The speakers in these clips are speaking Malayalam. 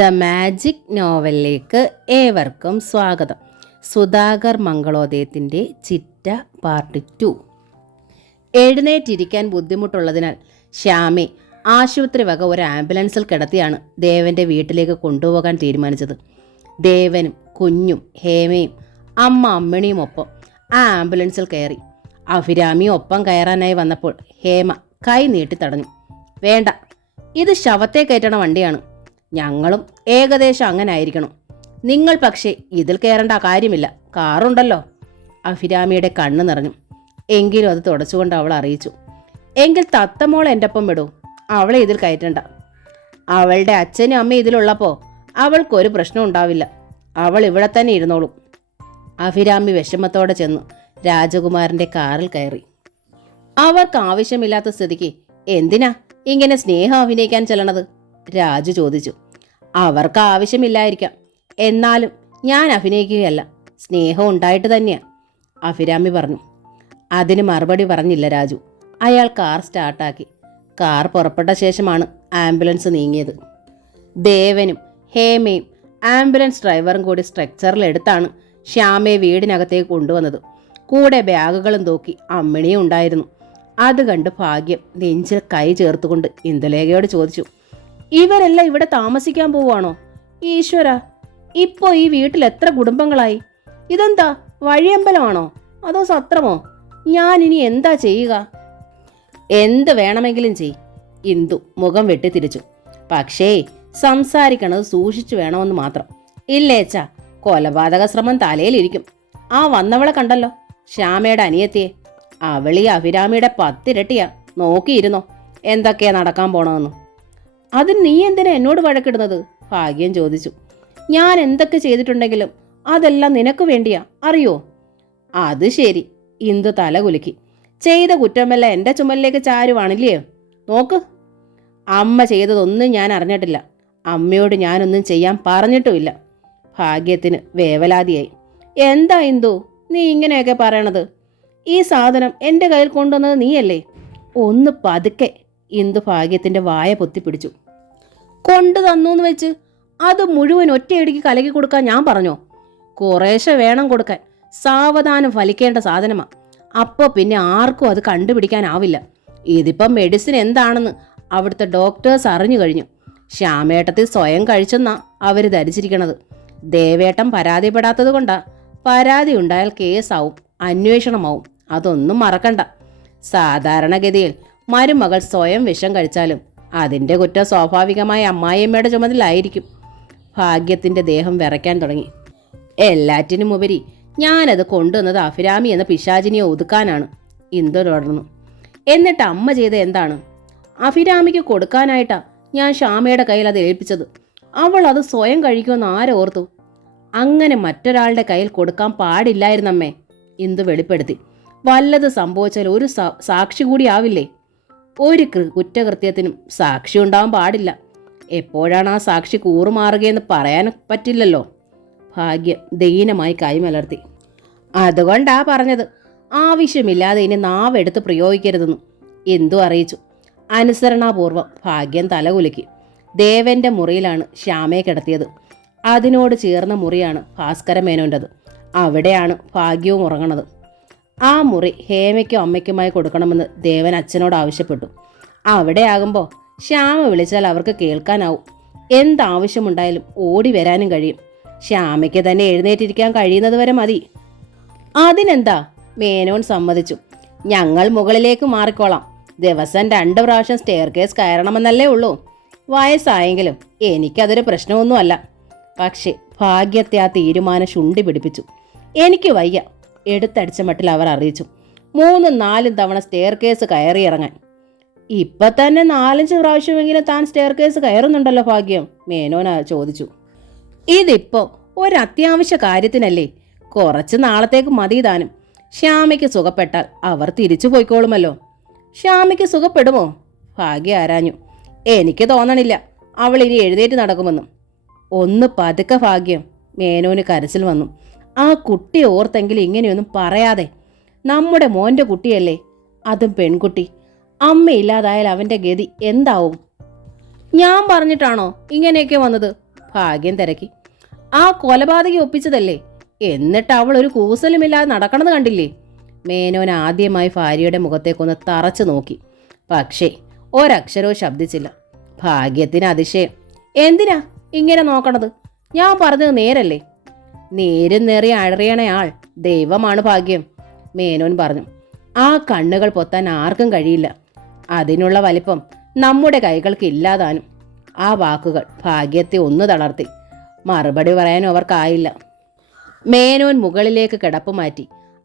ദ മാജിക് നോവലിലേക്ക് ഏവർക്കും സ്വാഗതം. സുധാകർ മംഗളോദയത്തിൻ്റെ ചിറ്റ പാർട്ട് 2. എഴുന്നേറ്റിരിക്കാൻ ബുദ്ധിമുട്ടുള്ളതിനാൽ ശ്യാമെ ആശുപത്രി വക ഒരു ആംബുലൻസിൽ കിടത്തിയാണ് ദേവൻ്റെ വീട്ടിലേക്ക് കൊണ്ടുപോകാൻ തീരുമാനിച്ചത്. ദേവനും കുഞ്ഞും ഹേമയും അമ്മണിയും ഒപ്പം ആ ആംബുലൻസിൽ കയറി. അഭിരാമിയും ഒപ്പം കയറാനായി വന്നപ്പോൾ ഹേമ കൈ നീട്ടി തടഞ്ഞു. വേണ്ട, ഇത് ശവത്തെ കയറ്റണ വണ്ടിയാണ്. ഞങ്ങളും ഏകദേശം അങ്ങനെ ആയിരിക്കണം. നിങ്ങൾ പക്ഷേ ഇതിൽ കയറേണ്ട കാര്യമില്ല, കാറുണ്ടല്ലോ. അഭിരാമിയുടെ കണ്ണ് നിറഞ്ഞു. എങ്കിലും അത് തുടച്ചുകൊണ്ട് അവൾ അറിയിച്ചു. എങ്കിൽ തത്തമോൾ എൻ്റെ ഒപ്പം വിടൂ, അവളെ ഇതിൽ കയറ്റണ്ട. അവളുടെ അച്ഛനും അമ്മയും ഇതിലുള്ളപ്പോൾ അവൾക്കൊരു പ്രശ്നം ഉണ്ടാവില്ല. അവൾ ഇവിടെ തന്നെ ഇരുന്നോളും. അഭിരാമി വിഷമത്തോടെ ചെന്നു രാജകുമാരൻ്റെ കാറിൽ കയറി. അവർക്ക് ആവശ്യമില്ലാത്ത സ്ഥിതിക്ക് എന്തിനാ ഇങ്ങനെ സ്നേഹം അഭിനയിക്കാൻ ചെല്ലണത്? രാജു ചോദിച്ചു. അവർക്ക് ആവശ്യമില്ലായിരിക്കാം, എന്നാലും ഞാൻ അഭിനയിക്കുകയല്ല, സ്നേഹം ഉണ്ടായിട്ട് തന്നെയാ, അഭിരാമി പറഞ്ഞു. അതിന് മറുപടി പറഞ്ഞില്ല രാജു. അയാൾ കാർ സ്റ്റാർട്ടാക്കി. കാർ പുറപ്പെട്ട ശേഷമാണ് ആംബുലൻസ് നീങ്ങിയത്. ദേവനും ഹേമയും ആംബുലൻസ് ഡ്രൈവറും കൂടി സ്ട്രക്ചറിലെടുത്താണ് ശ്യാമയെ വീടിനകത്തേക്ക് കൊണ്ടുവന്നത്. കൂടെ ബാഗുകളും തൂക്കി അമ്മിണിയും ഉണ്ടായിരുന്നു. അത് കണ്ട് ഭാഗ്യം നെഞ്ചിൽ കൈ ചേർത്തുകൊണ്ട് ഇന്ദുലേഖയോട് ചോദിച്ചു, ഇവരെല്ലാം ഇവിടെ താമസിക്കാൻ പോവാണോ? ഈശ്വര, ഇപ്പോൾ ഈ വീട്ടിൽ എത്ര കുടുംബങ്ങളായി? ഇതെന്താ വഴിയമ്പലമാണോ അതോ സത്രമോ? ഞാനിനി എന്താ ചെയ്യുക? എന്ത് വേണമെങ്കിലും ചെയ്, ഇന്ദു മുഖം വെട്ടിത്തിരിച്ചു. പക്ഷേ സംസാരിക്കണത് സൂക്ഷിച്ചു വേണമെന്ന് മാത്രം. ഇല്ലേച്ചാ, കൊലപാതക ശ്രമം തലയിലിരിക്കും. ആ വന്നവളെ കണ്ടല്ലോ, ശ്യാമയുടെ അനിയത്തിയെ. അവളീ അഭിരാമിയുടെ 10 ഇരട്ടിയാ. നോക്കിയിരുന്നോ എന്തൊക്കെയാ നടക്കാൻ പോണമെന്ന്. അതിന് നീ എന്തിനാ എന്നോട് വഴക്കിടുന്നത്? ഭാഗ്യം ചോദിച്ചു. ഞാൻ എന്തൊക്കെ ചെയ്തിട്ടുണ്ടെങ്കിലും അതെല്ലാം നിനക്ക് വേണ്ടിയാ, അറിയോ? അത് ശരി, ഇന്ദു തല കുലുക്കി. ചെയ്ത കുറ്റമെല്ലാം എൻ്റെ ചുമലിലേക്ക് ചാരുവാണില്ലേ? നോക്ക്, അമ്മ ചെയ്തതൊന്നും ഞാൻ അറിഞ്ഞിട്ടില്ല. അമ്മയോട് ഞാനൊന്നും ചെയ്യാൻ പറഞ്ഞിട്ടുമില്ല. ഭാഗ്യത്തിന് വേവലാതിയായി. എന്താ ഇന്ദു നീ ഇങ്ങനെയൊക്കെ പറയണത്? ഈ സാധനം എൻ്റെ കയ്യിൽ കൊണ്ടുവന്നത് നീയല്ലേ? ഒന്ന് പതുക്കെ. ഇന്ദു ഭാഗ്യത്തിൻ്റെ വായ പൊത്തിപ്പിടിച്ചു. കൊണ്ടു തന്നൂന്ന് വെച്ച് അത് മുഴുവൻ ഒറ്റയടിക്ക് കലക്കി കൊടുക്കാൻ ഞാൻ പറഞ്ഞോ? കുറേശ്ശെ വേണം കൊടുക്കാൻ. സാവധാനം ഫലിക്കേണ്ട സാധനമാ. അപ്പോൾ പിന്നെ ആർക്കും അത് കണ്ടുപിടിക്കാനാവില്ല. ഇതിപ്പം മെഡിസിൻ എന്താണെന്ന് അവിടുത്തെ ഡോക്ടേഴ്സ് അറിഞ്ഞു കഴിഞ്ഞു. ശ്യാമേട്ടത്തിൽ സ്വയം കഴിച്ചെന്നാ അവർ ധരിച്ചിരിക്കണത്. ദേവേട്ടൻ പരാതിപ്പെടാത്തത് കൊണ്ടാ. പരാതി ഉണ്ടായാൽ കേസാവും, അന്വേഷണമാവും. അതൊന്നും മറക്കണ്ട. സാധാരണഗതിയിൽ മരുമകൾ സ്വയം വിഷം കഴിച്ചാലും അതിൻ്റെ കുറ്റം സ്വാഭാവികമായി അമ്മായിയമ്മയുടെ ചുമതലയായിരിക്കും. ഭാഗ്യത്തിൻ്റെ ദേഹം വിറയ്ക്കാൻ തുടങ്ങി. എല്ലാറ്റിനും ഉപരി ഞാനത് കൊണ്ടുവന്നത് അഭിരാമി എന്ന പിശാചിനിയെ ഒതുക്കാനാണ്, ഇന്ദു തുടർന്നു. എന്നിട്ട് അമ്മ ചെയ്ത എന്താണ്? അഭിരാമിക്ക് കൊടുക്കാനായിട്ടാ ഞാൻ ശ്യാമയുടെ കയ്യിൽ അത് ഏൽപ്പിച്ചത്. അവൾ അത് സ്വയം കഴിക്കുമെന്ന് ആരോർത്തു? അങ്ങനെ മറ്റൊരാളുടെ കയ്യിൽ കൊടുക്കാൻ പാടില്ലായിരുന്നമ്മേ, ഇന്ദു വെളിപ്പെടുത്തി. വല്ലത് സംഭവിച്ചാൽ ഒരു സാക്ഷി കൂടി ആവില്ലേ? ഒരു കുറ്റകൃത്യത്തിനും സാക്ഷി ഉണ്ടാവാൻ പാടില്ല. എപ്പോഴാണ് ആ സാക്ഷി കൂറുമാറുകയെന്ന് പറയാൻ പറ്റില്ലല്ലോ. ഭാഗ്യം ദീനമായി കൈമലർത്തി. അതുകൊണ്ടാ പറഞ്ഞത്, ആവശ്യമില്ലാതെ ഇനി നാവെടുത്ത് പ്രയോഗിക്കരുതെന്ന് ഇന്ദു അറിയിച്ചു. അനുസരണാപൂർവം ഭാഗ്യം തലകുലുക്കി. ദേവന്റെ മുറിയിലാണ് ശ്യാമയെ കിടത്തിയത്. അതിനോട് ചേർന്ന മുറിയാണ് ഭാസ്കരമേനോൻ്റെത്. അവിടെയാണ് ഭാഗ്യവും ഉറങ്ങണത്. ആ മുറി ഹേമയ്ക്കും അമ്മയ്ക്കുമായി കൊടുക്കണമെന്ന് ദേവൻ അച്ഛനോട് ആവശ്യപ്പെട്ടു. അവിടെ ആകുമ്പോൾ ശ്യാമ വിളിച്ചാൽ അവർക്ക് കേൾക്കാനാവും. എന്താവശ്യമുണ്ടായാലും ഓടി വരാനും കഴിയും. ശ്യാമയ്ക്ക് തന്നെ എഴുന്നേറ്റിരിക്കാൻ കഴിയുന്നത് വരെ മതി. അതിനെന്താ, മേനോൻ സമ്മതിച്ചു. ഞങ്ങൾ മുകളിലേക്ക് മാറിക്കോളാം. ദിവസം 2 പ്രാവശ്യം സ്റ്റെയർ കേസ് കയറണമെന്നല്ലേ ഉള്ളൂ. വയസ്സായെങ്കിലും എനിക്കതൊരു പ്രശ്നമൊന്നുമല്ല. പക്ഷേ ഭാഗ്യത്തെ ആ തീരുമാനം ശുണ്ടി പിടിപ്പിച്ചു. എനിക്ക് വയ്യ, എടുത്തടിച്ച മട്ടിൽ അവർ അറിയിച്ചു. 3-4 തവണ സ്റ്റെയർ കേസ് കയറിയിറങ്ങാൻ. ഇപ്പം തന്നെ 4-5 പ്രാവശ്യമെങ്കിലും താൻ സ്റ്റെയർ കേസ് കയറുന്നുണ്ടല്ലോ ഭാഗ്യം, മേനോൻ ചോദിച്ചു. ഇതിപ്പോൾ ഒരത്യാവശ്യ കാര്യത്തിനല്ലേ, കുറച്ച് നാളത്തേക്ക് മതി താനും. ശ്യാമയ്ക്ക് സുഖപ്പെട്ടാൽ അവർ തിരിച്ചു പോയിക്കോളുമല്ലോ. ശ്യാമയ്ക്ക് സുഖപ്പെടുമോ? ഭാഗ്യ ആരാഞ്ഞു. എനിക്ക് തോന്നണില്ല അവൾ ഇനി എഴുന്നേറ്റ് നടക്കുമെന്നും. ഒന്ന് പതുക്കെ ഭാഗ്യം. മേനോന് കരച്ചിൽ വന്നു. ആ കുട്ടി ഓർത്തെങ്കിലും ഇങ്ങനെയൊന്നും പറയാതെ. നമ്മുടെ മോൻ്റെ കുട്ടിയല്ലേ, അതും പെൺകുട്ടി. അമ്മയില്ലാതായാൽ അവൻ്റെ ഗതി എന്താവും? ഞാൻ പറഞ്ഞിട്ടാണോ ഇങ്ങനെയൊക്കെ വന്നത്? ഭാഗ്യം തിരക്കി. ആ കൊലപാതകി ഒപ്പിച്ചതല്ലേ? എന്നിട്ട് അവൾ ഒരു കൂസലുമില്ലാതെ നടക്കണത് കണ്ടില്ലേ? മേനോൻ ആദ്യമായി ഭാര്യയുടെ മുഖത്തേക്കൊന്ന് തറച്ചു നോക്കി. പക്ഷേ ഒരക്ഷരവും ശബ്ദിച്ചില്ല. ഭാഗ്യത്തിന് അതിശയം. എന്തിനാ ഇങ്ങനെ നോക്കണത്? ഞാൻ പറഞ്ഞത് നേരല്ലേ? നേരും നേറിയ അറിയണയാൾ ദൈവമാണ് ഭാഗ്യം, മേനോൻ പറഞ്ഞു. ആ കണ്ണുകൾ പൊത്താൻ ആർക്കും കഴിയില്ല. അതിനുള്ള വലിപ്പം നമ്മുടെ കൈകൾക്ക് ഇല്ലാതാനും. ആ വാക്കുകൾ ഭാഗ്യത്തെ ഒന്ന് തളർത്തി. മറുപടി പറയാനും അവർക്കായില്ല. മേനോൻ മുകളിലേക്ക് കിടപ്പ് മാറ്റി.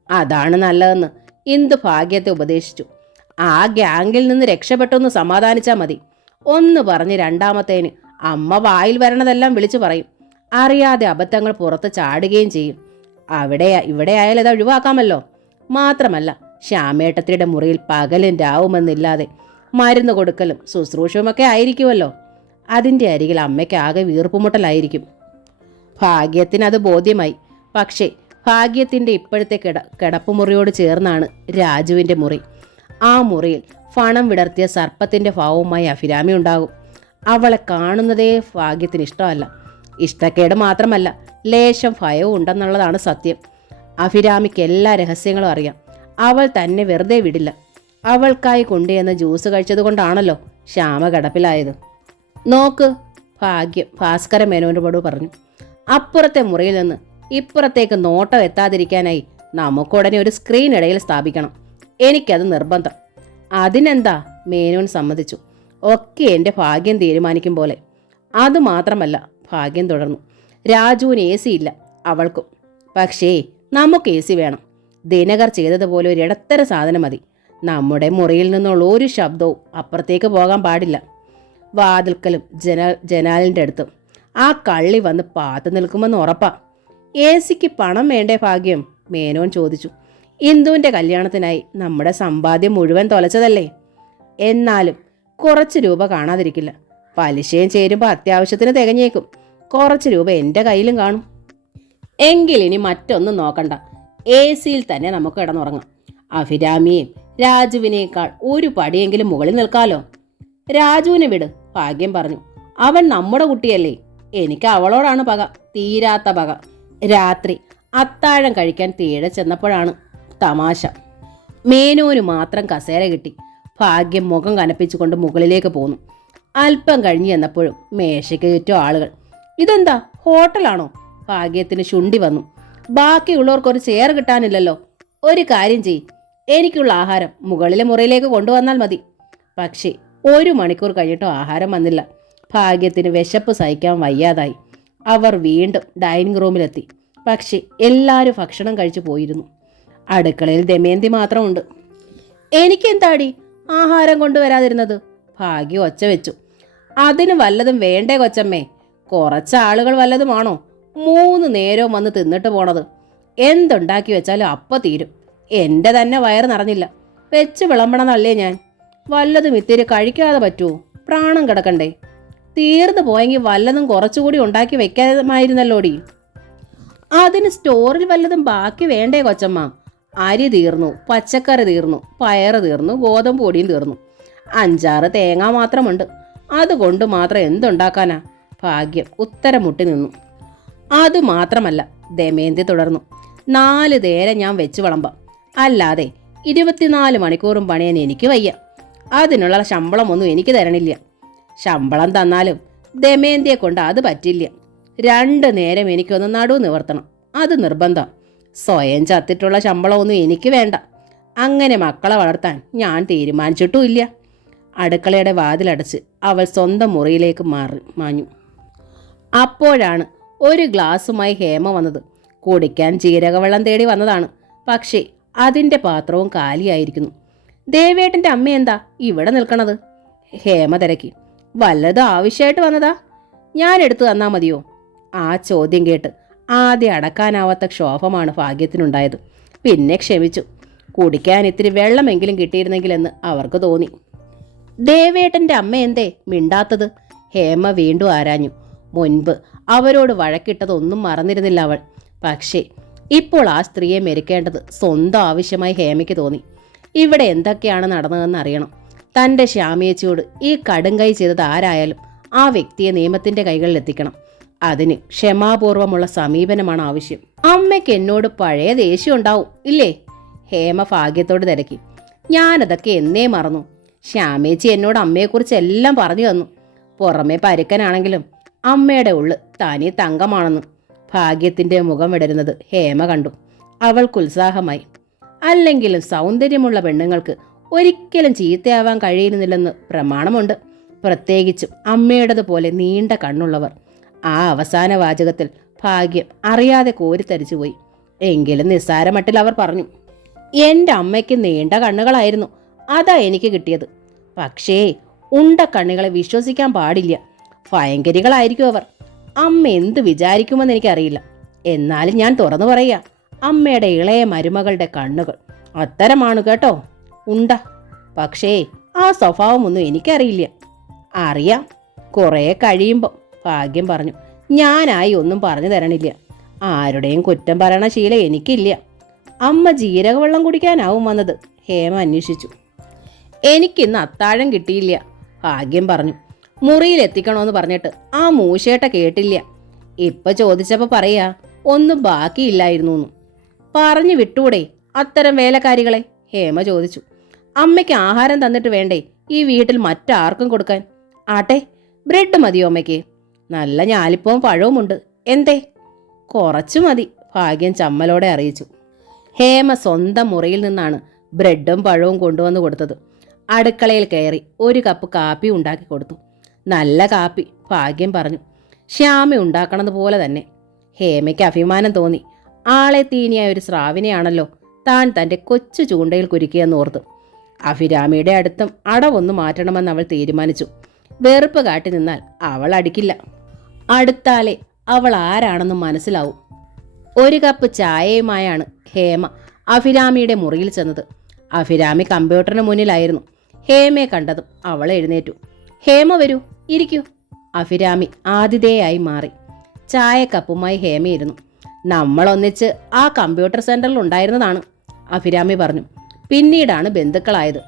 അതാണ് നല്ലതെന്ന് ഇന്ദു ഭാഗ്യത്തെ ഉപദേശിച്ചു. ആ ഗ്യാങ്ങിൽ നിന്ന് രക്ഷപ്പെട്ടൊന്ന് സമാധാനിച്ചാൽ മതി. ഒന്ന് പറഞ്ഞ് രണ്ടാമത്തേന് അമ്മ വായിൽ വരണതെല്ലാം വിളിച്ചു പറയും. അറിയാതെ അബദ്ധങ്ങൾ പുറത്ത് ചാടുകയും ചെയ്യും. ഇവിടെ ആയാലും അത് ഒഴിവാക്കാമല്ലോ. മാത്രമല്ല, ശ്യാമേട്ടത്തിയുടെ മുറിയിൽ പകലും രാവുമെന്നില്ലാതെ മരുന്ന് കൊടുക്കലും ശുശ്രൂഷയുമൊക്കെ ആയിരിക്കുമല്ലോ. അതിൻ്റെ അരികിൽ അമ്മയ്ക്ക് ആകെ വീർപ്പുമുട്ടലായിരിക്കും. ഭാഗ്യത്തിന് അത് ബോധ്യമായി. പക്ഷേ ഭാഗ്യത്തിൻ്റെ ഇപ്പോഴത്തെ കിടപ്പുമുറിയോട് ചേർന്നാണ് രാജുവിൻ്റെ മുറി. ആ മുറിയിൽ ഫണം വിടർത്തിയ സർപ്പത്തിൻ്റെ ഭാവവുമായി അഭിരാമി ഉണ്ടാകും. അവളെ കാണുന്നതേ ഭാഗ്യത്തിന് ഇഷ്ടമല്ല. ഇഷ്ടക്കേട് മാത്രമല്ല, ലേശം ഭയവും ഉണ്ടെന്നുള്ളതാണ് സത്യം. അഭിരാമിക്ക് എല്ലാ രഹസ്യങ്ങളും അറിയാം. അവൾ തന്നെ വെറുതെ വിടില്ല. അവൾക്കായി കൊണ്ടുവന്ന് ജ്യൂസ് കഴിച്ചതുകൊണ്ടാണല്ലോ ശ്യാമ കിടപ്പിലായത്. നോക്ക്, ഭാഗ്യം ഭാസ്കര മേനോനോട് പറഞ്ഞു. അപ്പുറത്തെ മുറിയിൽ നിന്ന് ഇപ്പുറത്തേക്ക് നോട്ടം എത്താതിരിക്കാനായി നമുക്കുടനെ ഒരു സ്ക്രീൻ ഇടയിൽ സ്ഥാപിക്കണം. എനിക്കത് നിർബന്ധം. അതിനെന്താ, മേനോൻ സമ്മതിച്ചു. ഒക്കെ എൻ്റെ ഭാഗ്യം തീരുമാനിക്കും പോലെ. അതുമാത്രമല്ല, ഭാഗ്യം തുടർന്നു, രാജുവിന് AC ഇല്ല, അവൾക്കും. പക്ഷേ നമുക്ക് AC വേണം. ദിനകർ ചെയ്തതുപോലെ ഒരു ഇടത്തര സാധനം മതി. നമ്മുടെ മുറിയിൽ നിന്നുള്ള ഒരു ശബ്ദവും അപ്പുറത്തേക്ക് പോകാൻ പാടില്ല. വാതിൽക്കലും ജനാലിൻ്റെ അടുത്തും ആ കള്ളി വന്ന് പാത്തു നിൽക്കുമെന്ന് ഉറപ്പാ. AC-ക്ക് പണം വേണ്ടേ ഭാഗ്യം? മേനോൻ ചോദിച്ചു. ഇന്ദുവിൻ്റെ കല്യാണത്തിനായി നമ്മുടെ സമ്പാദ്യം മുഴുവൻ തൊലച്ചതല്ലേ. എന്നാലും കുറച്ച് രൂപ കാണാതിരിക്കില്ല. പലിശയും ചേരുമ്പോൾ അത്യാവശ്യത്തിന് തികഞ്ഞേക്കും. കുറച്ച് രൂപ എൻ്റെ കയ്യിലും കാണും. എങ്കിലിനി മറ്റൊന്നും നോക്കണ്ട. AC-യിൽ തന്നെ നമുക്ക് കിടന്നുറങ്ങാം. അഭിരാമിയെയും രാജുവിനേക്കാൾ ഒരു പടിയെങ്കിലും മുകളിൽ നിൽക്കാലോ. രാജുവിനെ വിട്, ഭാഗ്യം പറഞ്ഞു. അവൻ നമ്മുടെ കുട്ടിയല്ലേ. എനിക്ക് അവളോടാണ് പക, തീരാത്ത പക. രാത്രി അത്താഴം കഴിക്കാൻ തീരെ ചെന്നപ്പോഴാണ് തമാശ. മേനോന് മാത്രം കസേര കിട്ടി. ഭാഗ്യം മുഖം കനപ്പിച്ചുകൊണ്ട് മുകളിലേക്ക് പോന്നു. അല്പം കഴിഞ്ഞ് ചെന്നപ്പോഴും മേശയ്ക്ക് ചുറ്റും ആളുകൾ. ഇതെന്താ, ഹോട്ടലാണോ? ഭാഗ്യത്തിന് ശുണ്ടി വന്നു. ബാക്കിയുള്ളവർക്കൊരു ചെയർ കിട്ടാനില്ലല്ലോ. ഒരു കാര്യം ചെയ്യ്, എനിക്കുള്ള ആഹാരം മുകളിലെ മുറിയിലേക്ക് കൊണ്ടുവന്നാൽ മതി. പക്ഷേ 1 മണിക്കൂർ കഴിഞ്ഞിട്ടും ആഹാരം വന്നില്ല. ഭാഗ്യത്തിന് വിശപ്പ് സഹിക്കാൻ വയ്യാതായി. അവർ വീണ്ടും ഡൈനിങ് റൂമിലെത്തി. പക്ഷേ എല്ലാവരും ഭക്ഷണം കഴിച്ചു പോയിരുന്നു. അടുക്കളയിൽ ദമയന്തി മാത്രമുണ്ട്. എനിക്കെന്താടി ആഹാരം കൊണ്ടുവരാതിരുന്നത്? ഭാഗ്യം ഒച്ച വെച്ചു. അതിന് വല്ലതും വേണ്ടേ കൊച്ചമ്മേ? കുറച്ച് ആളുകൾ വല്ലതുമാണോ 3 നേരവും വന്ന് തിന്നിട്ട് പോണത്? എന്തുണ്ടാക്കി വെച്ചാലും അപ്പം തീരും. എൻ്റെ തന്നെ വയറ് നിറഞ്ഞില്ല. വെച്ച് വിളമ്പണമെന്നല്ലേ ഞാൻ. വല്ലതും ഇത്തിരി കഴിക്കാതെ പറ്റുമോ? പ്രാണം കിടക്കണ്ടേ? തീർന്നു പോയെങ്കിൽ വല്ലതും കുറച്ചുകൂടി ഉണ്ടാക്കി വെക്കാമായിരുന്നല്ലോടി. അതിന് സ്റ്റോറിൽ വല്ലതും ബാക്കി വേണ്ടേ കൊച്ചമ്മ? അരി തീർന്നു, പച്ചക്കറി തീർന്നു, പയറ് തീർന്നു, ഗോതമ്പ് പൊടിയും തീർന്നു. 5-6 തേങ്ങ മാത്രമുണ്ട്. അതുകൊണ്ട് മാത്രം എന്തുണ്ടാക്കാനാ? ഭാഗ്യം ഉത്തരം മുട്ടി നിന്നു. അതുമാത്രമല്ല, ദമയന്തി തുടർന്നു, 4 നേരം ഞാൻ വെച്ച് വിളമ്പാം. അല്ലാതെ 24 മണിക്കൂറും പണിയാൻ എനിക്ക് വയ്യ. അതിനുള്ള ശമ്പളമൊന്നും എനിക്ക് തരണില്ല. ശമ്പളം തന്നാലും ദമയന്തിയെ കൊണ്ട് അത് പറ്റില്ല. 2 നേരം എനിക്കൊന്ന് നടു നിവർത്തണം. അത് നിർബന്ധം. സ്വയം ചത്തിട്ടുള്ള ശമ്പളമൊന്നും എനിക്ക് വേണ്ട. അങ്ങനെ മക്കളെ വളർത്താൻ ഞാൻ തീരുമാനിച്ചിട്ടുമില്ല. അടുക്കളയുടെ വാതിലടച്ച് അവൾ സ്വന്തം മുറിയിലേക്ക് മാഞ്ഞു. അപ്പോഴാണ് ഒരു ഗ്ലാസുമായി ഹേമ വന്നത്. കുടിക്കാൻ ജീരകവെള്ളം തേടി വന്നതാണ്. പക്ഷേ അതിൻ്റെ പാത്രവും കാലിയായിരിക്കുന്നു. ദേവേട്ടൻ്റെ അമ്മ എന്താ ഇവിടെ നിൽക്കണത്? ഹേമ തിരക്കി. വല്ലതും ആവശ്യമായിട്ട് വന്നതാ? ഞാൻ എടുത്തു തന്നാൽ മതിയോ? ആ ചോദ്യം കേട്ട് ആദ്യം അടക്കാനാവാത്ത ക്ഷോഭമാണ് ഭാഗ്യത്തിനുണ്ടായത്. പിന്നെ ക്ഷമിച്ചു. കുടിക്കാൻ ഇത്തിരി വെള്ളമെങ്കിലും കിട്ടിയിരുന്നെങ്കിലെന്ന് അവർക്ക് തോന്നി. ദേവേട്ടൻ്റെ അമ്മ എന്തേ മിണ്ടാത്തത്? ഹേമ വീണ്ടും ആരാഞ്ഞു. മുൻപ് അവരോട് വഴക്കിട്ടതൊന്നും മറന്നിരുന്നില്ല അവൾ. പക്ഷേ ഇപ്പോൾ ആ സ്ത്രീയെ മെരുക്കേണ്ടത് സ്വന്തം ആവശ്യമായി ഹേമയ്ക്ക് തോന്നി. ഇവിടെ എന്തൊക്കെയാണ് നടന്നതെന്ന് അറിയണം. തൻ്റെ ശ്യാമിയച്ചിയോട് ഈ കടുങ്കൈ ചെയ്തത് ആരായാലും ആ വ്യക്തിയെ നിയമത്തിൻ്റെ കൈകളിൽ എത്തിക്കണം. അതിന് ക്ഷമാപൂർവമുള്ള സമീപനമാണ് ആവശ്യം. അമ്മയ്ക്ക് എന്നോട് പഴയ ദേഷ്യം ഉണ്ടാവും ഇല്ലേ? ഹേമ ഭാഗ്യത്തോട് തിരക്കി. ഞാനതൊക്കെ എന്നേ മറന്നു. ശ്യാമേച്ചി എന്നോട് അമ്മയെക്കുറിച്ച് എല്ലാം പറഞ്ഞു തന്നു. പുറമെ പരുക്കനാണെങ്കിലും അമ്മയുടെ ഉള്ളു തനി തങ്കമാണെന്ന്. ഭാഗ്യത്തിന്റെ മുഖം വിടരുന്നത് ഹേമ കണ്ടു. അവൾക്കുത്സാഹമായി. അല്ലെങ്കിലും സൗന്ദര്യമുള്ള പെണ്ണുങ്ങൾക്ക് ഒരിക്കലും ചീത്തയാവാൻ കഴിയുന്നില്ലെന്ന് പ്രമാണമുണ്ട്. പ്രത്യേകിച്ചും അമ്മയുടേതുപോലെ നീണ്ട കണ്ണുള്ളവർ. ആ അവസാന വാചകത്തിൽ ഭാഗ്യം അറിയാതെ കോരിത്തരിച്ചുപോയി. എങ്കിലും നിസ്സാരമട്ടിൽ അവർ പറഞ്ഞു, എൻ്റെ അമ്മയ്ക്ക് നീണ്ട കണ്ണുകളായിരുന്നു, അതാ എനിക്ക് കിട്ടിയത്. പക്ഷേ ഉണ്ട കണ്ണുകളെ വിശ്വസിക്കാൻ പാടില്ല. ഭയങ്കരികളായിരിക്കും അവർ. അമ്മ എന്ത് വിചാരിക്കുമെന്ന് എനിക്കറിയില്ല. എന്നാലും ഞാൻ തുറന്നു പറയാ, അമ്മയുടെ ഇളയ മരുമകളുടെ കണ്ണുകൾ അത്തരമാണ് കേട്ടോ, ഉണ്ട. പക്ഷേ ആ സ്വഭാവമൊന്നും എനിക്കറിയില്ല. അറിയാം, കുറേ കഴിയുമ്പോൾ. ഭാഗ്യം പറഞ്ഞു. ഞാനായി ഒന്നും പറഞ്ഞു തരണില്ല. ആരുടെയും കുറ്റം പറയണ ശീലം എനിക്കില്ല. അമ്മ ജീരകവെള്ളം കുടിക്കാനാവും വന്നത്? ഹേമ അന്വേഷിച്ചു. എനിക്കിന്ന് അത്താഴം കിട്ടിയില്ല, ഭാഗ്യം പറഞ്ഞു. മുറിയിൽ എത്തിക്കണമെന്ന് പറഞ്ഞിട്ട് ആ മൂശേട്ട കേട്ടില്ല. ഇപ്പൊ ചോദിച്ചപ്പോൾ പറയാ ഒന്നും ബാക്കിയില്ലായിരുന്നു. പറഞ്ഞു വിട്ടൂടെ അത്തരം വേലക്കാരികളെ? ഹേമ ചോദിച്ചു. അമ്മയ്ക്ക് ആഹാരം തന്നിട്ട് വേണ്ടേ ഈ വീട്ടിൽ മറ്റാർക്കും കൊടുക്കാൻ? ആട്ടെ, ബ്രെഡ് മതിയോ അമ്മയ്ക്ക്? നല്ല ഞാലിപ്പവും പഴവുമുണ്ട്. എന്തേ? കുറച്ചു മതി, ഭാഗ്യം ചമ്മലോടെ അറിയിച്ചു. ഹേമ സ്വന്തം മുറിയിൽ നിന്നാണ് ബ്രെഡും പഴവും കൊണ്ടുവന്ന് കൊടുത്തത്. അടുക്കളയിൽ കയറി ഒരു കപ്പ് കാപ്പി ഉണ്ടാക്കി കൊടുത്തു. നല്ല കാപ്പി, ഭാഗ്യം പറഞ്ഞു. ശ്യാമ ഉണ്ടാക്കണത് പോലെ തന്നെ. ഹേമയ്ക്ക് അഭിമാനം തോന്നി. ആളെ തീനിയായ ഒരു സ്രാവിനെയാണല്ലോ താൻ തൻ്റെ കൊച്ചു ചൂണ്ടയിൽ കുരുക്കിയെന്നോർത്ത്. അഭിരാമിയുടെ അടുത്തും അടവൊന്നു മാറ്റണമെന്ന് അവൾ തീരുമാനിച്ചു. വെറുപ്പ് കാട്ടി നിന്നാൽ അവൾ അടിക്കില്ല. അടുത്താലെ അവൾ ആരാണെന്ന് മനസ്സിലാവും. ഒരു കപ്പ് ചായയുമായാണ് ഹേമ അഭിരാമിയുടെ മുറിയിൽ ചെന്നത്. അഭിരാമി കമ്പ്യൂട്ടറിന് മുന്നിലായിരുന്നു. ഹേമയെ കണ്ടതും അവൾ എഴുന്നേറ്റു. ഹേമ വരൂ, ഇരിക്കൂ. അഭിരാമി ആതിഥേയായി മാറി. ചായക്കപ്പുമായി ഹേമയിരുന്നു. നമ്മളൊന്നിച്ച് ആ കമ്പ്യൂട്ടർ സെന്ററിൽ ഉണ്ടായിരുന്നതാണ്, അഭിരാമി പറഞ്ഞു. പിന്നീടാണ് ബന്ധുക്കളായത്.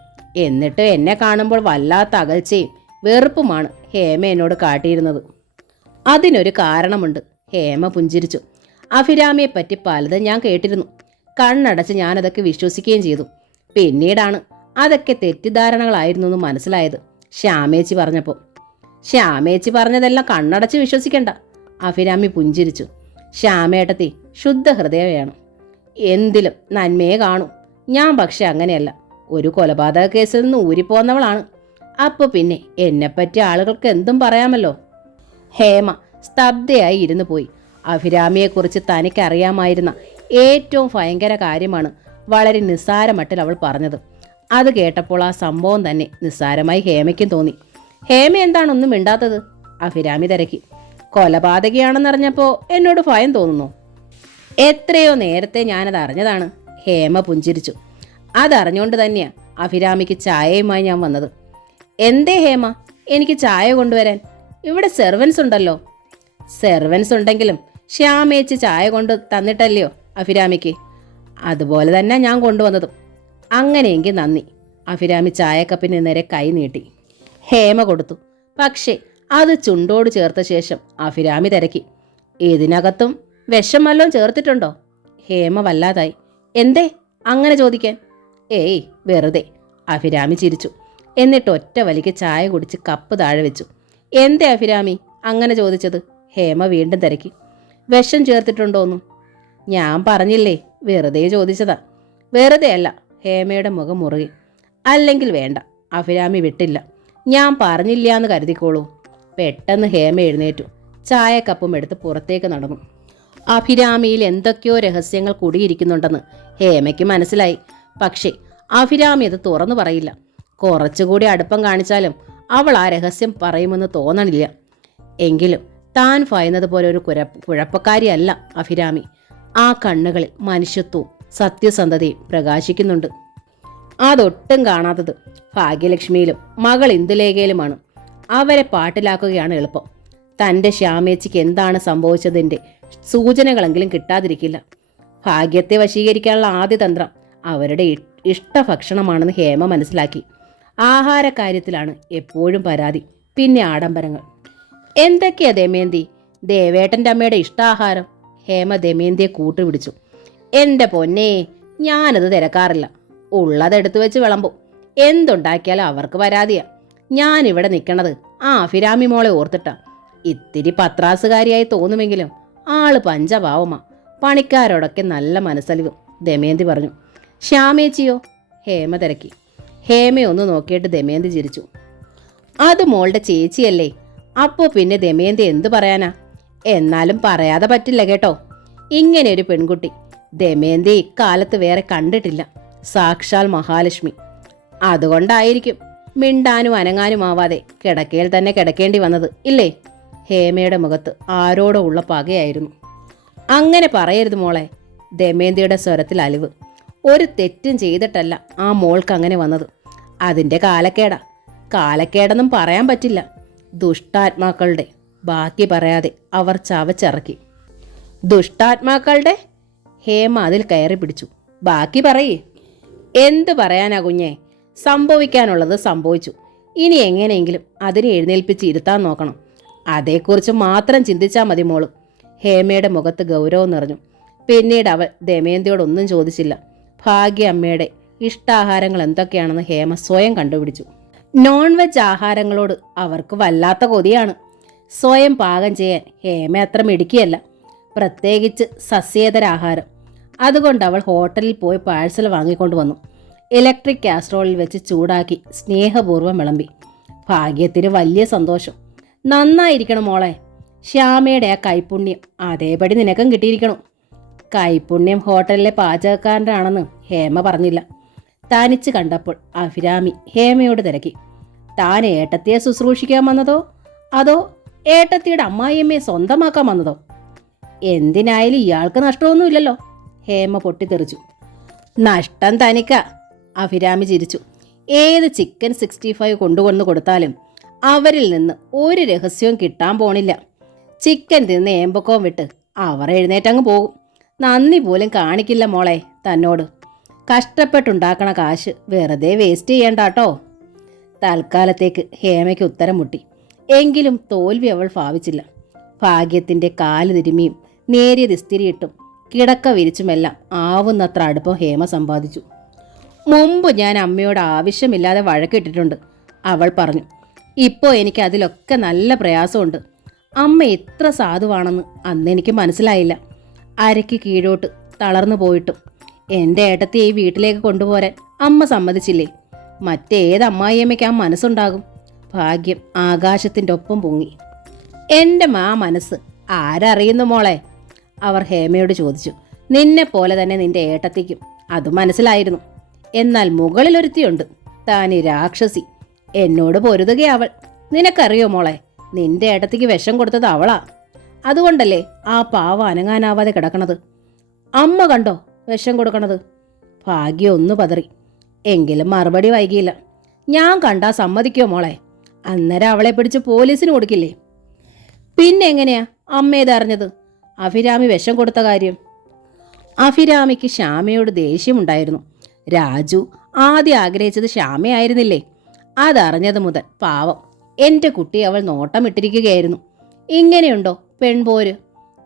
എന്നിട്ട് എന്നെ കാണുമ്പോൾ വല്ലാത്ത അകൽച്ചയും വെറുപ്പുമാണ് ഹേമ എന്നോട് കാട്ടിയിരുന്നത്. അതിനൊരു കാരണമുണ്ട്, ഹേമ പുഞ്ചിരിച്ചു. അഭിരാമിയെപ്പറ്റി പലതും ഞാൻ കേട്ടിരുന്നു. കണ്ണടച്ച് ഞാനതൊക്കെ വിശ്വസിക്കുകയും ചെയ്തു. പിന്നീടാണ് അതൊക്കെ തെറ്റിദ്ധാരണകളായിരുന്നു എന്ന് മനസ്സിലായത്, ശ്യാമേച്ചി പറഞ്ഞപ്പോൾ. ശ്യാമേച്ചി പറഞ്ഞതെല്ലാം കണ്ണടച്ച് വിശ്വസിക്കണ്ട, അഭിരാമി പുഞ്ചിരിച്ചു. ശ്യാമേട്ടത്തി ശുദ്ധ ഹൃദയമാണ്, എന്തിലും നന്മയെ കാണും. ഞാൻ പക്ഷെ അങ്ങനെയല്ല. ഒരു കൊലപാതക കേസിൽ നിന്ന് ഊരിപ്പോന്നവളാണ്. അപ്പോൾ പിന്നെ എന്നെപ്പറ്റി ആളുകൾക്ക് എന്തും പറയാമല്ലോ. ഹേമ സ്തബ്ധയായി ഇരുന്നു പോയി. അഭിരാമിയെക്കുറിച്ച് തനിക്കറിയാമായിരുന്ന ഏറ്റവും ഭയങ്കര കാര്യമാണ് വളരെ നിസ്സാരമട്ടിൽ അവൾ പറഞ്ഞത്. അത് കേട്ടപ്പോൾ ആ സംഭവം തന്നെ നിസ്സാരമായി ഹേമയ്ക്കും തോന്നി. ഹേമ എന്താണൊന്നും മിണ്ടാത്തത്? അഭിരാമി തിരക്കി. കൊലപാതകയാണെന്നറിഞ്ഞപ്പോൾ എന്നോട് ഭയം തോന്നുന്നു. എത്രയോ നേരത്തെ ഞാനത് അറിഞ്ഞതാണ്, ഹേമ പുഞ്ചിരിച്ചു. അതറിഞ്ഞുകൊണ്ട് തന്നെയാ അഭിരാമിക്ക് ചായയുമായി ഞാൻ വന്നത്. എന്തേ ഹേമ എനിക്ക് ചായ കൊണ്ടുവരാൻ? ഇവിടെ സെർവൻസ് ഉണ്ടല്ലോ. സെർവൻസ് ഉണ്ടെങ്കിലും ശ്യാമേച്ചി ചായ കൊണ്ട് തന്നിട്ടല്ലയോ അഭിരാമിക്ക്? അതുപോലെ തന്നെ ഞാൻ കൊണ്ടുവന്നതും. അങ്ങനെയെങ്കിൽ നന്ദി. അഭിരാമി ചായക്കപ്പിന് നേരെ കൈ നീട്ടി. ഹേമ കൊടുത്തു. പക്ഷേ അത് ചുണ്ടോട് ചേർത്ത ശേഷം അഭിരാമി തിരക്കി. ഇതിനകത്തും വിഷം വല്ലതും ചേർത്തിട്ടുണ്ടോ? ഹേമ വല്ലാതായി. എന്തേ അങ്ങനെ ചോദിക്കാൻ? ഏയ് വെറുതെ, അഭിരാമി ചിരിച്ചു. എന്നിട്ട് ഒറ്റ വലിക്ക് ചായ കുടിച്ച് കപ്പ് താഴെ വെച്ചു. എന്തേ അഭിരാമി അങ്ങനെ ചോദിച്ചത്? ഹേമ വീണ്ടും തിരക്കി. വിഷം ചേർത്തിട്ടുണ്ടോന്നും? ഞാൻ പറഞ്ഞില്ലേ, വെറുതെ ചോദിച്ചതാ. വെറുതെ അല്ല, ഹേമയുടെ മുഖം മുറുകി. അല്ലെങ്കിൽ വേണ്ട, അഭിരാമി വിട്ടില്ല. ഞാൻ പറഞ്ഞില്ല എന്ന് കരുതിക്കോളൂ. പെട്ടെന്ന് ഹേമ എഴുന്നേറ്റു. ചായക്കപ്പും എടുത്ത് പുറത്തേക്ക് നടന്നു. അഭിരാമിയിൽ എന്തൊക്കെയോ രഹസ്യങ്ങൾ കുടിയിരിക്കുന്നുണ്ടെന്ന് ഹേമയ്ക്ക് മനസ്സിലായി. പക്ഷേ അഭിരാമി അത് തുറന്നു പറയില്ല. കുറച്ചുകൂടി അടുപ്പം കാണിച്ചാലും അവൾ ആ രഹസ്യം പറയുമെന്ന് തോന്നണില്ല. എങ്കിലും താൻ ഭയന്നത് പോലെ ഒരു കുഴപ്പക്കാരിയല്ല അഭിരാമി. ആ കണ്ണുകളിൽ മനുഷ്യത്വവും സത്യസന്ധതയും പ്രകാശിക്കുന്നുണ്ട്. അതൊട്ടും കാണാത്തത് ഭാഗ്യലക്ഷ്മിയിലും മകൾ ഇന്ദുലേഖയിലുമാണ്. അവരെ പാട്ടിലാക്കുകയാണ് എളുപ്പം. തൻ്റെ ശ്യാമേച്ചിക്ക് എന്താണ് സംഭവിച്ചതിൻ്റെ സൂചനകളെങ്കിലും കിട്ടാതിരിക്കില്ല. ഭാഗ്യത്തെ വശീകരിക്കാനുള്ള ആദ്യ തന്ത്രം അവരുടെ ഇഷ്ടഭക്ഷണമാണെന്ന് ഹേമ മനസ്സിലാക്കി. ആഹാരക്കാര്യത്തിലാണ് എപ്പോഴും പരാതി, പിന്നെ ആഡംബരങ്ങൾ. എന്തൊക്കെയാ ദമയന്തി ദേവേട്ടൻ്റെ അമ്മയുടെ ഇഷ്ടാഹാരം. ഹേമ ദമയന്തിയെ കൂട്ടുപിടിച്ചു. എൻ്റെ പൊന്നേ, ഞാനത് തിരക്കാറില്ല. ഉള്ളതെടുത്തു വെച്ച് വിളമ്പും. എന്തുണ്ടാക്കിയാലും അവർക്ക് പരാതിയാ. ഞാനിവിടെ നിൽക്കണത് ആ അഭിരാമി മോളെ ഓർത്തിട്ടാ. ഇത്തിരി പത്രാസുകാരിയായി തോന്നുമെങ്കിലും ആള് പഞ്ചപാവമാ. പണിക്കാരോടൊക്കെ നല്ല മനസ്സലിവും. ദമയന്തി പറഞ്ഞു. ശ്യാമേച്ചിയോ? ഹേമ തിരക്കി. ഹേമയൊന്ന് നോക്കിയിട്ട് ദമയന്തി ചിരിച്ചു. അത് മോളുടെ ചേച്ചിയല്ലേ. അപ്പോൾ പിന്നെ ദമയന്തി എന്തു പറയാനാ? എന്നാലും പറയാതെ പറ്റില്ല കേട്ടോ. ഇങ്ങനെ ഒരു പെൺകുട്ടി ദമയന്തി ഇക്കാലത്ത് വേറെ കണ്ടിട്ടില്ല. സാക്ഷാൽ മഹാലക്ഷ്മി. അതുകൊണ്ടായിരിക്കും മിണ്ടാനും അനങ്ങാനുമാവാതെ കിടക്കയിൽ തന്നെ കിടക്കേണ്ടി വന്നത് ഇല്ലേ? ഹേമയുടെ മുഖത്ത് ആരോടോ ഉള്ള പകയായിരുന്നു. അങ്ങനെ പറയരുത് മോളെ. ദമയന്തിയുടെ സ്വരത്തിൽ അലിവ്. ഒരു തെറ്റും ചെയ്തിട്ടല്ല ആ മോൾക്ക് അങ്ങനെ വന്നത്. അതിൻ്റെ കാലക്കേടാ. കാലക്കേടെന്നും പറയാൻ പറ്റില്ല. ദുഷ്ടാത്മാക്കളുടെ. ബാക്കി പറയാതെ അവർ ചവച്ചിറക്കി. ദുഷ്ടാത്മാക്കളുടെ? ഹേമ അതിൽ കയറി പിടിച്ചു. ബാക്കി പറയേ. എന്തു പറയാനാ കുഞ്ഞേ? സംഭവിക്കാനുള്ളത് സംഭവിച്ചു. ഇനി എങ്ങനെയെങ്കിലും അതിനെ എഴുന്നേൽപ്പിച്ച് ഇരുത്താൻ നോക്കണം. അതേക്കുറിച്ച് മാത്രം ചിന്തിച്ചാൽ മതി മോള്. ഹേമയുടെ മുഖത്ത് ഗൗരവം നിറഞ്ഞു. പിന്നീട് അവൾ ദമയന്തിയോടൊന്നും ചോദിച്ചില്ല. ഭാഗ്യ അമ്മയുടെ ഇഷ്ടാഹാരങ്ങൾ എന്തൊക്കെയാണെന്ന് ഹേമ സ്വയം കണ്ടുപിടിച്ചു. നോൺ വെജ് ആഹാരങ്ങളോട് അവർക്ക് വല്ലാത്ത കൊതിയാണ്. സ്വയം പാകം ചെയ്യാൻ ഹേമ അത്ര മിടുക്കിയല്ല, പ്രത്യേകിച്ച് സസ്യേതരാഹാരം. അതുകൊണ്ട് അവൾ ഹോട്ടലിൽ പോയി പാഴ്സൽ വാങ്ങിക്കൊണ്ട് വന്നു. ഇലക്ട്രിക് കാസ്ട്രോളിൽ വെച്ച് ചൂടാക്കി സ്നേഹപൂർവ്വം വിളമ്പി. ഭാഗ്യത്തിന് വലിയ സന്തോഷം. നന്നായിരിക്കണം മോളെ. ശ്യാമയുടെ ആ കൈപുണ്യം അതേപടി നിനക്കും കിട്ടിയിരിക്കണം. കൈപുണ്യം ഹോട്ടലിലെ പാചകക്കാരൻ്റെ ആണെന്ന് ഹേമ പറഞ്ഞില്ല. തനിച്ച് കണ്ടപ്പോൾ അഭിരാമി ഹേമയോട് തിരക്കി. താൻ ഏട്ടത്തിയെ ശുശ്രൂഷിക്കാൻ വന്നതോ അതോ ഏട്ടത്തിയുടെ അമ്മായിയമ്മയെ സ്വന്തമാക്കാൻ വന്നതോ? എന്തിനായാലും ഇയാൾക്ക് നഷ്ടമൊന്നുമില്ലല്ലോ. ഹേമ പൊട്ടിത്തെറിച്ചു. നഷ്ടം തനിക്കാ. അഭിരാമി ചിരിച്ചു. ഏത് ചിക്കൻ 65 കൊണ്ടുവന്ന് കൊടുത്താലും അവരിൽ നിന്ന് ഒരു രഹസ്യവും കിട്ടാൻ പോണില്ല. ചിക്കൻ തിന്ന് ഏമ്പക്കവും വിട്ട് അവർ എഴുന്നേറ്റങ്ങ് പോകും. നന്ദി പോലും കാണിക്കില്ല മോളെ തന്നോട്. കഷ്ടപ്പെട്ടുണ്ടാക്കണ കാശ് വെറുതെ വേസ്റ്റ് ചെയ്യണ്ടാട്ടോ. തൽക്കാലത്തേക്ക് ഹേമയ്ക്ക് ഉത്തരം മുട്ടി. എങ്കിലും തോൽവി അവൾ ഭാവിച്ചില്ല. ഭാഗ്യത്തിൻ്റെ കാല് തിരുമിയും നേരിയ ഇസ്തിരിയിട്ടും കിടക്ക വിരിച്ചുമെല്ലാം ആവുന്നത്ര അടുപ്പം ഹേമ സമ്പാദിച്ചു. മുമ്പ് ഞാൻ അമ്മയോട് ആവശ്യമില്ലാതെ വഴക്കിട്ടിട്ടുണ്ട്, അവൾ പറഞ്ഞു. ഇപ്പോൾ എനിക്ക് അതിലൊക്കെ നല്ല പ്രയാസമുണ്ട്. അമ്മ എത്ര സാധുവാണെന്ന് അന്നെനിക്ക് മനസ്സിലായില്ല. അരയ്ക്ക് കീഴോട്ട് തളർന്നു പോയിട്ടും എൻ്റെ ഏട്ടത്തെ ഈ വീട്ടിലേക്ക് കൊണ്ടുപോരാൻ അമ്മ സമ്മതിച്ചില്ലേ? മറ്റേത് അമ്മായിയമ്മയ്ക്ക് ആ മനസ്സുണ്ടാകും? ഭാഗ്യം ആകാശത്തിൻ്റെ ഒപ്പം പൊങ്ങി. എൻ്റെ മനസ്സ് ആരറിയുന്നു മോളെ? അവർ ഹേമയോട് ചോദിച്ചു. നിന്നെപ്പോലെ തന്നെ നിന്റെ ഏട്ടത്തിക്കും അത് മനസ്സിലായിരുന്നു. എന്നാൽ മുകളിലൊരുത്തിയുണ്ട്, താനി രാക്ഷസി. എന്നോട് പൊരുതുകയവൾ. നിനക്കറിയോ മോളെ, നിന്റെ ഏട്ടത്തിക്ക് വിഷം കൊടുത്തത് അവളാ. അതുകൊണ്ടല്ലേ ആ പാവ അനങ്ങാനാവാതെ കിടക്കണത്. അമ്മ കണ്ടോ വിഷം കൊടുക്കണത്? ഭാഗ്യം ഒന്ന് പതറി. എങ്കിലും മറുപടി വൈകിയില്ല. ഞാൻ കണ്ടാ സമ്മതിക്കോ മോളെ? അന്നേരം അവളെ പിടിച്ച് പോലീസിന് കൊടുക്കില്ലേ? പിന്നെ എങ്ങനെയാ അമ്മ ഇതറിഞ്ഞത്? അഭിരാമി വിഷം കൊടുത്ത കാര്യം? അഭിരാമിക്ക് ശ്യാമയോട് ദേഷ്യമുണ്ടായിരുന്നു. രാജു ആദ്യം ആഗ്രഹിച്ചത് ശ്യാമയായിരുന്നില്ലേ? അതറിഞ്ഞത് മുതൽ പാവം എൻ്റെ കുട്ടി അവൾ നോട്ടമിട്ടിരിക്കുകയായിരുന്നു. ഇങ്ങനെയുണ്ടോ പെൺപോര്?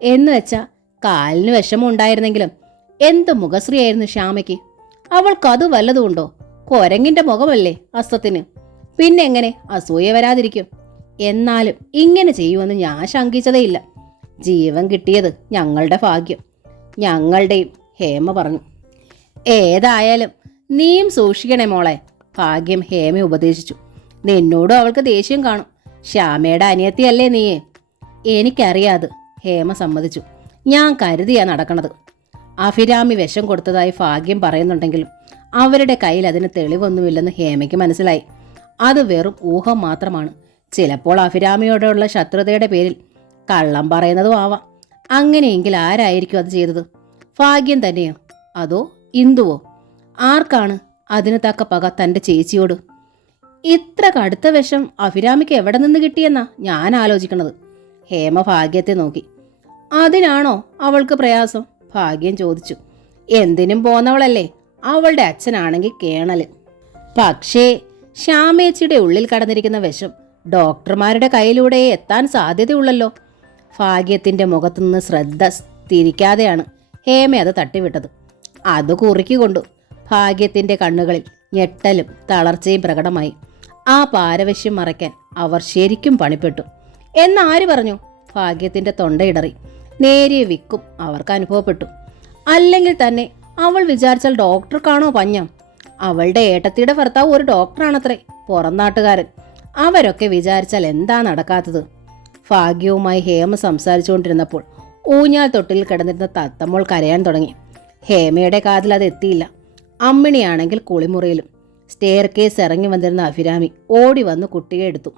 എന്നുവെച്ചാൽ കാലിന് വിഷമമുണ്ടായിരുന്നെങ്കിലും എന്ത് മുഖശ്രീയായിരുന്നു ശ്യാമയ്ക്ക്. അവൾക്കത് വല്ലതുമുണ്ടോ? കൊരങ്ങിൻ്റെ മുഖമല്ലേ അസ്തത്തിന്. പിന്നെ എങ്ങനെ അസൂയ വരാതിരിക്കും? എന്നാലും ഇങ്ങനെ ചെയ്യുമെന്ന് ഞാൻ ശങ്കിച്ചതേയില്ല. ജീവൻ കിട്ടിയത് ഞങ്ങളുടെ ഭാഗ്യം. ഞങ്ങളുടെയും, ഹേമ പറഞ്ഞു. ഏതായാലും നീയും സൂക്ഷിക്കണേ മോളെ, ഭാഗ്യം ഹേമ ഉപദേശിച്ചു. നിന്നോടും അവൾക്ക് ദേഷ്യം കാണും. ശ്യാമയുടെ അനിയത്തിയല്ലേ നീയെ? എനിക്കറിയാത്, ഹേമ സമ്മതിച്ചു. ഞാൻ കരുതിയാ നടക്കണത്. അഭിരാമി വിഷം കൊടുത്തതായി ഭാഗ്യം പറയുന്നുണ്ടെങ്കിലും അവരുടെ കയ്യിൽ അതിന് തെളിവൊന്നുമില്ലെന്ന് ഹേമയ്ക്ക് മനസ്സിലായി. അത് വെറും ഊഹം മാത്രമാണ്. ചിലപ്പോൾ അഭിരാമിയോടുള്ള ശത്രുതയുടെ പേരിൽ കള്ളം പറയുന്നതും ആവാം. അങ്ങനെയെങ്കിൽ ആരായിരിക്കും അത് ചെയ്തത്? ഭാഗ്യം തന്നെയോ അതോ ഇന്ദുവോ? ആർക്കാണ് അതിന് തക്ക പക തൻ്റെ ചേച്ചിയോട്? ഇത്ര കടുത്ത വിഷം അഭിരാമിക്ക് എവിടെ നിന്ന് കിട്ടിയെന്നാ ഞാൻ ആലോചിക്കണത്. ഹേമ ഭാഗ്യത്തെ നോക്കി. അതിനാണോ അവൾക്ക് പ്രയാസം? ഭാഗ്യം ചോദിച്ചു. എന്തിനും പോന്നവളല്ലേ. അവളുടെ അച്ഛനാണെങ്കിൽ കേണല്. പക്ഷേ ശ്യാമേച്ചിയുടെ ഉള്ളിൽ കടന്നിരിക്കുന്ന വിഷം ഡോക്ടർമാരുടെ കയ്യിലൂടെ എത്താൻ സാധ്യതയുള്ളല്ലോ. ഭാഗ്യത്തിൻ്റെ മുഖത്തുനിന്ന് ശ്രദ്ധ തിരിക്കാതെയാണ് ഹേമ അത് തട്ടിവിട്ടത്. അത് കുറുക്കിക്കൊണ്ടു. ഭാഗ്യത്തിൻ്റെ കണ്ണുകളിൽ ഞെട്ടലും തളർച്ചയും പ്രകടമായി. ആ പാരവശ്യം മറയ്ക്കാൻ അവർ ശരിക്കും പണിപ്പെട്ടു. എന്നാര് പറഞ്ഞു? ഭാഗ്യത്തിൻ്റെ തൊണ്ടയിടറി. നേരിയ വിക്കും അവർക്ക് അനുഭവപ്പെട്ടു. അല്ലെങ്കിൽ തന്നെ അവൾ വിചാരിച്ചാൽ ഡോക്ടർക്കാണോ പഞ്ഞം? അവളുടെ ഏട്ടത്തിയുടെ ഭർത്താവ് ഒരു ഡോക്ടറാണത്രേ, പുറം നാട്ടുകാരൻ. അവരൊക്കെ വിചാരിച്ചാൽ എന്താ നടക്കാത്തത്? ഭാഗ്യവുമായി ഹേമ സംസാരിച്ചുകൊണ്ടിരുന്നപ്പോൾ ഊഞ്ഞാൽ തൊട്ടിൽ കിടന്നിരുന്ന തത്തമ്മോൾ കരയാൻ തുടങ്ങി. ഹേമയുടെ കാതിൽ അത് എത്തിയില്ല. അമ്മിണിയാണെങ്കിൽ കുളിമുറിയിലും. സ്റ്റെയർ കേസ് ഇറങ്ങി വന്നിരുന്ന അഭിരാമി ഓടി വന്ന് കുട്ടിയെ എടുത്തു.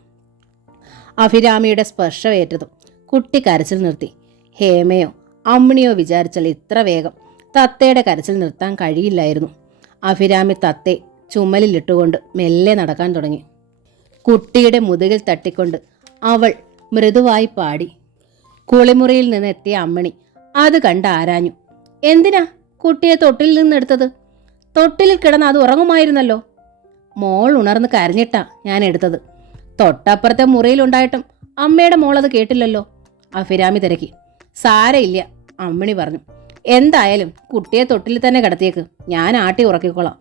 അഭിരാമിയുടെ സ്പർശമേറ്റതും കുട്ടി കരച്ചിൽ നിർത്തി. ഹേമയോ അമ്മിണിയോ വിചാരിച്ചാൽ ഇത്ര വേഗം തത്തയുടെ കരച്ചിൽ നിർത്താൻ കഴിയില്ലായിരുന്നു. അഭിരാമി തത്തെ ചുമലിലിട്ടുകൊണ്ട് മെല്ലെ നടക്കാൻ തുടങ്ങി. കുട്ടിയുടെ മുതുകിൽ തട്ടിക്കൊണ്ട് അവൾ മൃദുവായി പാടി. കുളിമുറിയിൽ നിന്നെത്തിയ അമ്മിണി അത് കണ്ട് ആരാഞ്ഞു. എന്തിനാ കുട്ടിയെ തൊട്ടിൽ നിന്നെടുത്തത്? തൊട്ടിലിൽ കിടന്ന് അത് ഉറങ്ങുമായിരുന്നല്ലോ. മോൾ ഉണർന്ന് കരഞ്ഞിട്ടാ ഞാൻ എടുത്തത്. തൊട്ടപ്പുറത്തെ മുറിയിലുണ്ടായിട്ടും അമ്മയുടെ മോളത് കേട്ടില്ലല്ലോ. അഭിരാമി തിരക്കി. സാരയില്ല, അമ്മിണി പറഞ്ഞു. എന്തായാലും കുട്ടിയെ തൊട്ടിൽ തന്നെ കിടത്തിയേക്ക്, ഞാൻ ആട്ടി ഉറക്കിക്കോളാം.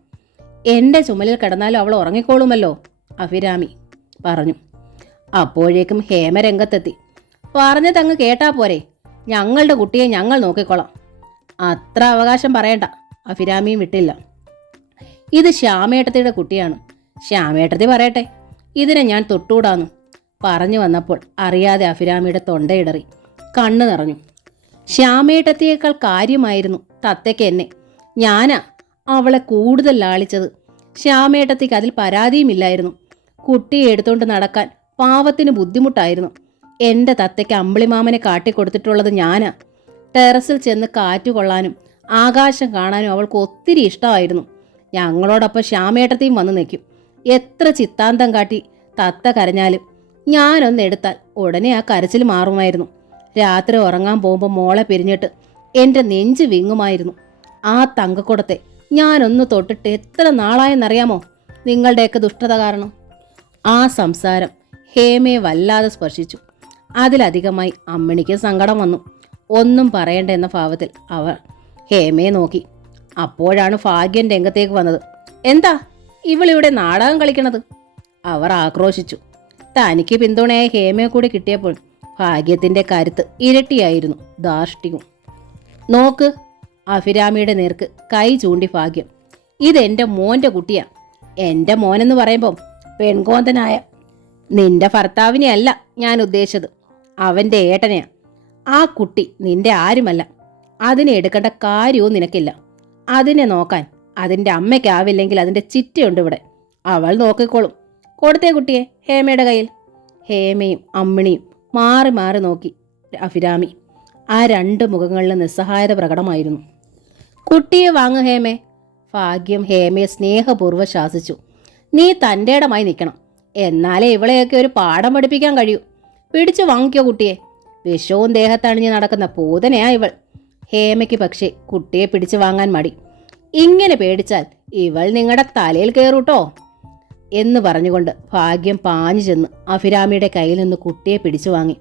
എൻ്റെ ചുമലിൽ കിടന്നാലും അവൾ ഉറങ്ങിക്കോളുമല്ലോ, അഭിരാമി പറഞ്ഞു. അപ്പോഴേക്കും ഹേമ രംഗത്തെത്തി. പറഞ്ഞതങ്ങ് കേട്ടാ പോരെ, ഞങ്ങളുടെ കുട്ടിയെ ഞങ്ങൾ നോക്കിക്കോളാം. അത്ര അവകാശം പറയണ്ട, അഭിരാമിയും വിട്ടില്ല. ഇത് ശ്യാമേട്ടത്തിയുടെ കുട്ടിയാണ്. ശ്യാമേട്ടത്തി പറയട്ടെ, ഇതിനെ ഞാൻ തൊട്ടുകൂടാന്നു പറഞ്ഞു വന്നപ്പോൾ അറിയാതെ അഭിരാമിയുടെ തൊണ്ടയിടറി. കണ്ണു നിറഞ്ഞു. ശ്യാമേട്ടത്തിയേക്കാൾ കാര്യമായിരുന്നു തത്തയ്ക്ക് എന്നെ. ഞാനാ അവളെ കൂടുതൽ ലാളിച്ചത്. ശ്യാമേട്ടത്തിക്ക് അതിൽ പരാതിയുമില്ലായിരുന്നു. കുട്ടിയെ എടുത്തുകൊണ്ട് നടക്കാൻ പാവത്തിന് ബുദ്ധിമുട്ടായിരുന്നു. എൻ്റെ തത്തയ്ക്ക് അമ്പിളിമാമനെ കാട്ടിക്കൊടുത്തിട്ടുള്ളത് ഞാനാ. ടെറസിൽ ചെന്ന് കാറ്റുകൊള്ളാനും ആകാശം കാണാനും അവൾക്ക് ഒത്തിരി ഇഷ്ടമായിരുന്നു. ഞങ്ങളോടൊപ്പം ശ്യാമേട്ടത്തെയും വന്ന് നിൽക്കും. എത്ര ചിത്താന്തം കാട്ടി തത്ത കരഞ്ഞാലും ഞാനൊന്നെടുത്താൽ ഉടനെ ആ കരച്ചിൽ മാറുമായിരുന്നു. രാത്രി ഉറങ്ങാൻ പോകുമ്പോൾ മോളെ പിരിഞ്ഞിട്ട് എൻ്റെ നെഞ്ച് വിങ്ങുമായിരുന്നു. ആ തങ്കക്കുടത്തെ ഞാനൊന്ന് തൊട്ടിട്ട് എത്ര നാളായെന്നറിയാമോ, നിങ്ങളുടെയൊക്കെ ദുഷ്ടത കാരണം. ആ സംസാരം ഹേമയെ വല്ലാതെ സ്പർശിച്ചു. അതിലധികമായി അമ്മിണിക്ക് സങ്കടം വന്നു. ഒന്നും പറയണ്ട എന്ന ഭാവത്തിൽ അവർ ഹേമയെ നോക്കി. അപ്പോഴാണ് ഭാഗ്യൻ രംഗത്തേക്ക് വന്നത്. എന്താ ഇവളിവിടെ നാടകം കളിക്കണത്? അവർ ആക്രോശിച്ചു. തനിക്ക് പിന്തുണയായി ഹേമയെ കൂടി കിട്ടിയപ്പോൾ ഭാഗ്യത്തിൻ്റെ കരുത്ത് ഇരട്ടിയായിരുന്നു, ധാർഷ്ട്യവും. നോക്ക്, അഭിരാമിയുടെ നേർക്ക് കൈ ചൂണ്ടി ഭാഗ്യം. ഇതെൻ്റെ മോൻ്റെ കുട്ടിയാ. എൻ്റെ മോനെന്ന് പറയുമ്പം പെൺകോന്തനായ നിന്റെ ഭർത്താവിനെ അല്ല ഞാൻ ഉദ്ദേശിച്ചത്, അവൻ്റെ ഏട്ടനെയാ. ആ കുട്ടി നിന്റെ ആരുമല്ല. അതിനെ എടുക്കേണ്ട കാര്യവും നിനക്കില്ല. അതിനെ നോക്കാൻ അതിൻ്റെ അമ്മയ്ക്കാവില്ലെങ്കിൽ അതിൻ്റെ ചിറ്റയുണ്ട് ഇവിടെ, അവൾ നോക്കിക്കോളും. കൊടുത്തേ കുട്ടിയെ ഹേമയുടെ കയ്യിൽ. ഹേമയും അമ്മിണിയും മാറി മാറി നോക്കി അഭിരാമി. ആ രണ്ട് മുഖങ്ങളിലും നിസ്സഹായത പ്രകടമായിരുന്നു. കുട്ടിയെ വാങ്ങു ഹേമേ. ഭാഗ്യം ഹേമയെ സ്നേഹപൂർവ്വം ശാസിച്ചു. നീ തൻ്റെ ഇടമായി നിൽക്കണം, എന്നാലേ ഇവളെയൊക്കെ ഒരു പാഠം പഠിപ്പിക്കാൻ കഴിയൂ. പിടിച്ചു വാങ്ങിക്കോ കുട്ടിയെ. വിഷവും ദേഹത്തണിഞ്ഞ് നടക്കുന്ന പൂതനയാ ഇവൾ. ഹേമയ്ക്ക് പക്ഷേ കുട്ടിയെ പിടിച്ചു വാങ്ങാൻ മടി. ഇങ്ങനെ പേടിച്ചാൽ ഇവൾ നിങ്ങളുടെ തലയിൽ കയറൂട്ടോ എന്ന് പറഞ്ഞുകൊണ്ട് ഭാഗ്യം പാഞ്ഞു ചെന്ന് അഭിരാമിയുടെ കയ്യിൽ നിന്ന് കുട്ടിയെ പിടിച്ചു വാങ്ങി.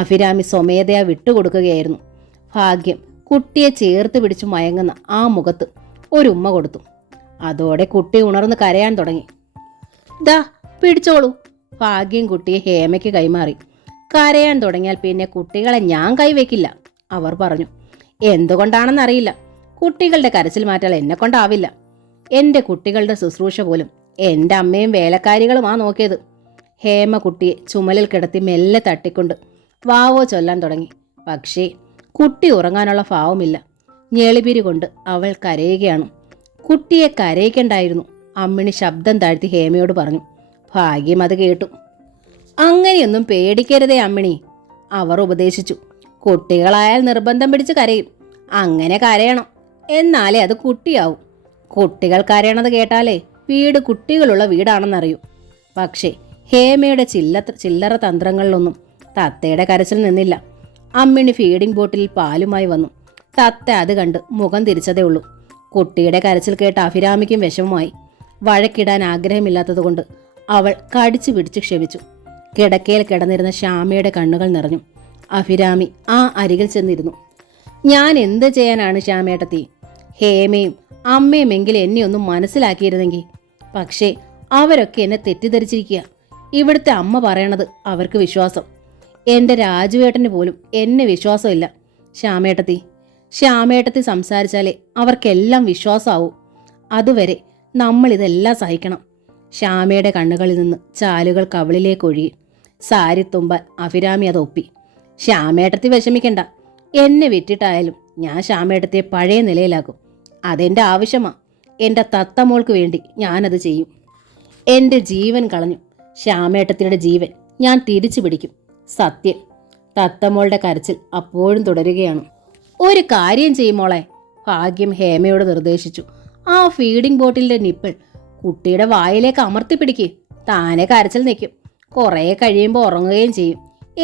അഭിരാമി സ്വമേധയാ വിട്ടുകൊടുക്കുകയായിരുന്നു. ഭാഗ്യം കുട്ടിയെ ചേർത്ത് പിടിച്ചു മയങ്ങുന്ന ആ മുഖത്ത് ഒരു ഉമ്മ കൊടുത്തു. അതോടെ കുട്ടി ഉണർന്ന് കരയാൻ തുടങ്ങി. ദാ പിടിച്ചോളൂ. ഭാഗ്യം കുട്ടിയെ ഹേമയ്ക്ക് കൈമാറി. കരയാൻ തുടങ്ങിയാൽ പിന്നെ കുട്ടികളെ ഞാൻ കൈവയ്ക്കില്ല, അവർ പറഞ്ഞു. എന്തുകൊണ്ടാണെന്നറിയില്ല, കുട്ടികളുടെ കരച്ചിൽ മാറ്റാൽ എന്നെ കൊണ്ടാവില്ല. എൻ്റെ കുട്ടികളുടെ ശുശ്രൂഷ പോലും എൻ്റെ അമ്മയും വേലക്കാരികളുമാ നോക്കിയത്. ഹേമ കുട്ടിയെ ചുമലിൽ കിടത്തി മെല്ലെ തട്ടിക്കൊണ്ട് വാവോ ചൊല്ലാൻ തുടങ്ങി. പക്ഷേ കുട്ടി ഉറങ്ങാനുള്ള ഭാവമില്ല. ഞെളിപിരി കൊണ്ട് അവൾ കരയുകയാണ്. കുട്ടിയെ കരയിക്കണ്ടായിരുന്നു, അമ്മിണി ശബ്ദം താഴ്ത്തി ഹേമയോട് പറഞ്ഞു. ഭാഗ്യം അത് കേട്ടു. അങ്ങനെയൊന്നും പേടിക്കരുതേ അമ്മിണി, അവർ ഉപദേശിച്ചു. കുട്ടികളായാൽ നിർബന്ധം പിടിച്ച് കരയും. അങ്ങനെ കരയണം, എന്നാലേ അത് കുട്ടിയാവും. കുട്ടികൾ കരയണത് കേട്ടാലേ വീട് കുട്ടികളുള്ള വീടാണെന്നറിയൂ. പക്ഷേ ഹേമയുടെ ചില്ലറ തന്ത്രങ്ങളിലൊന്നും തത്തയുടെ കരച്ചിൽ നിന്നില്ല. അമ്മിണി ഫീഡിംഗ് ബോട്ടിൽ പാലുമായി വന്നു. തത്ത അത് കണ്ട് മുഖം തിരിച്ചതേ ഉള്ളൂ. കുട്ടിയുടെ കരച്ചിൽ കേട്ട് അഭിരാമിക്കും വിഷമമായി. വഴക്കിടാൻ ആഗ്രഹമില്ലാത്തതുകൊണ്ട് അവൾ കടിച്ചു പിടിച്ച് ക്ഷമിച്ചു. കിടക്കയിൽ കിടന്നിരുന്ന ശ്യാമയുടെ കണ്ണുകൾ നിറഞ്ഞു. അഭിരാമി ആ അരികിൽ ചെന്നിരുന്നു. ഞാൻ എന്ത് ചെയ്യാനാണ് ശ്യാമേട്ടത്തി? ഹേമയും അമ്മയും എങ്കിലും എന്നെ ഒന്നും മനസ്സിലാക്കിയിരുന്നെങ്കിൽ. പക്ഷേ അവരൊക്കെ എന്നെ തെറ്റിദ്ധരിച്ചിരിക്കുക. ഇവിടുത്തെ അമ്മ പറയണത് അവർക്ക് വിശ്വാസം. എൻ്റെ രാജുവേട്ടന് പോലും എന്നെ വിശ്വാസമില്ല. ശ്യാമേട്ടത്തി സംസാരിച്ചാലേ അവർക്കെല്ലാം വിശ്വാസമാവൂ. അതുവരെ നമ്മളിതെല്ലാം സഹിക്കണം. ശ്യാമയുടെ കണ്ണുകളിൽ നിന്ന് ചാലുകൾ കവിളിലേക്ക് ഒഴുകി. സാരി തുമ്പാൻ അഭിരാമി അത് ഒപ്പി. ശ്യാമേട്ടത്തി വിഷമിക്കണ്ട. എന്നെ വിറ്റിട്ടായാലും ഞാൻ ശ്യാമേട്ടത്തെ പഴയ നിലയിലാക്കും. അതെൻ്റെ ആവശ്യമാ. എൻ്റെ തത്തമോൾക്ക് വേണ്ടി ഞാനത് ചെയ്യും. എൻ്റെ ജീവൻ കളഞ്ഞു ശ്യാമേട്ടത്തിയുടെ ജീവൻ ഞാൻ തിരിച്ചു പിടിക്കും. സത്യം. തത്തമോളുടെ കരച്ചിൽ അപ്പോഴും തുടരുകയാണ്. ഒരു കാര്യം ചെയ്യുമോളെ, ഭാഗ്യം ഹേമയോട് നിർദ്ദേശിച്ചു. ആ ഫീഡിംഗ് ബോട്ടിലിന്റെ നിപ്പിൾ കുട്ടിയുടെ വായിലേക്ക് അമർത്തി പിടിക്ക്. താനെ കരച്ചിൽ നിൽക്കും. കുറേ കഴിയുമ്പോൾ ഉറങ്ങുകയും ചെയ്യും.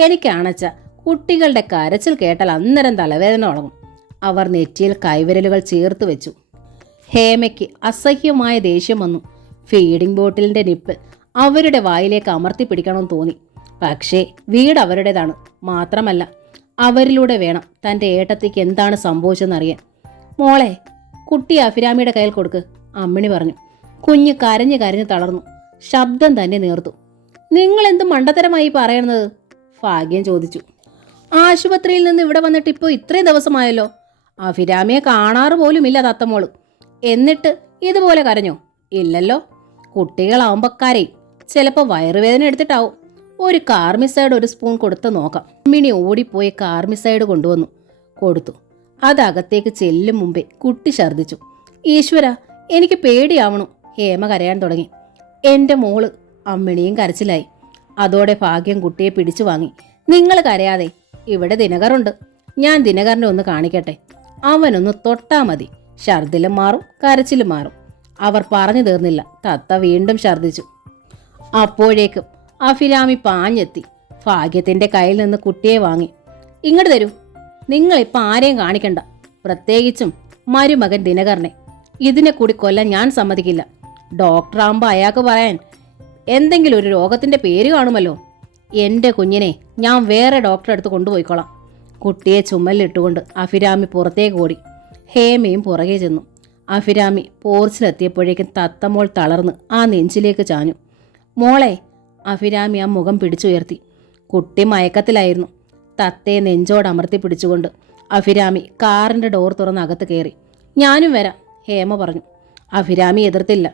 എനിക്കാണച്ച കുട്ടികളുടെ കരച്ചിൽ കേട്ടാൽ അന്നേരം തലവേദന തുടങ്ങും. അവർ നെറ്റിയിൽ കൈവിരലുകൾ ചേർത്ത് വെച്ചു. ഹേമയ്ക്ക് അസഹ്യമായ ദേഷ്യം വന്നു. ഫീഡിംഗ് ബോട്ടിലിന്റെ നിപ്പിൾ അവരുടെ വായിലേക്ക് അമർത്തി പിടിക്കണമെന്ന് തോന്നി. പക്ഷേ വീട് അവരുടേതാണ്. മാത്രമല്ല അവരിലൂടെ വേണം തൻ്റെ ഏട്ടത്തിക്ക് എന്താണ് സംഭവിച്ചെന്നറിയാൻ. മോളെ, കുട്ടി അഭിരാമിയുടെ കയ്യിൽ കൊടുക്ക്, അമ്മിണി പറഞ്ഞു. കുഞ്ഞ് കരഞ്ഞു കരഞ്ഞു തളർന്നു. ശബ്ദം തന്നെ നേർത്തു. നിങ്ങൾ എന്ത് മണ്ടത്തരമായി പറയണത്? ഭാഗ്യം ചോദിച്ചു. ആശുപത്രിയിൽ നിന്ന് ഇവിടെ വന്നിട്ട് ഇപ്പോൾ ഇത്രയും ദിവസമായല്ലോ. അഭിരാമിയെ കാണാറ് പോലുമില്ല തത്തമോള്. എന്നിട്ട് ഇതുപോലെ കരഞ്ഞോ? ഇല്ലല്ലോ. കുട്ടികളാവുമ്പക്കാരെയും ചിലപ്പോൾ വയറുവേദന എടുത്തിട്ടാവും. ഒരു കാർമിസൈഡ് ഒരു സ്പൂൺ കൊടുത്ത് നോക്കാം. അമ്മിണി ഓടിപ്പോയി കാർമിസൈഡ് കൊണ്ടുവന്നു കൊടുത്തു. അതകത്തേക്ക് ചെല്ലും മുമ്പേ കുട്ടി ഛർദ്ദിച്ചു. ഈശ്വര, എനിക്ക് പേടിയാവണു. ഹേമ കരയാൻ തുടങ്ങി. എൻ്റെ മോള്. അമ്മിണിയും കരച്ചിലായി. അതോടെ ഭാഗ്യം കുട്ടിയെ പിടിച്ചു വാങ്ങി. നിങ്ങൾ കരയാതെ, ഇവിടെ ദിനകറുണ്ട്. ഞാൻ ദിനകരനെ ഒന്ന് കാണിക്കട്ടെ. അവനൊന്ന് തൊട്ടാ മതി. ഛർദിലും മാറും, കരച്ചിലും മാറും. അവർ പറഞ്ഞു തീർന്നില്ല. തത്ത വീണ്ടും ഛർദ്ദിച്ചു. അപ്പോഴേക്കും അഭിരാമി പാഞ്ഞെത്തി ഭാഗ്യത്തിന്റെ കയ്യിൽ നിന്ന് കുട്ടിയെ വാങ്ങി. ഇങ്ങോട്ട് തരൂ. നിങ്ങളിപ്പോൾ ആരെയും കാണിക്കണ്ട, പ്രത്യേകിച്ചും മരുമകൻ ദിനകരനെ. ഇതിനെ കൂടി കൊല്ലാൻ ഞാൻ സമ്മതിക്കില്ല. ഡോക്ടറാകുമ്പോൾ അയാൾക്ക് പറയാൻ എന്തെങ്കിലും ഒരു രോഗത്തിന്റെ പേര് കാണുമല്ലോ. എൻ്റെ കുഞ്ഞിനെ ഞാൻ വേറെ ഡോക്ടറെ അടുത്ത് കൊണ്ടുപോയിക്കോളാം. കുട്ടിയെ ചുമലിട്ടുകൊണ്ട് അഭിരാമി പുറത്തേക്ക് ഓടി. ഹേമയും പുറകെ ചെന്നു. അഭിരാമി പോർച്ചിലെത്തിയപ്പോഴേക്കും തത്തമോൾ തളർന്ന് ആ നെഞ്ചിലേക്ക് ചാഞ്ഞു. മോളെ, അഭിരാമി ആ മുഖം പിടിച്ചുയർത്തി. കുട്ടി മയക്കത്തിലായിരുന്നു. തത്തയെ നെഞ്ചോടമർത്തി പിടിച്ചുകൊണ്ട് അഭിരാമി കാറിൻ്റെ ഡോർ തുറന്ന് അകത്ത് കയറി. ഞാനും വരാം, ഹേമ പറഞ്ഞു. അഭിരാമി എതിർത്തില്ല.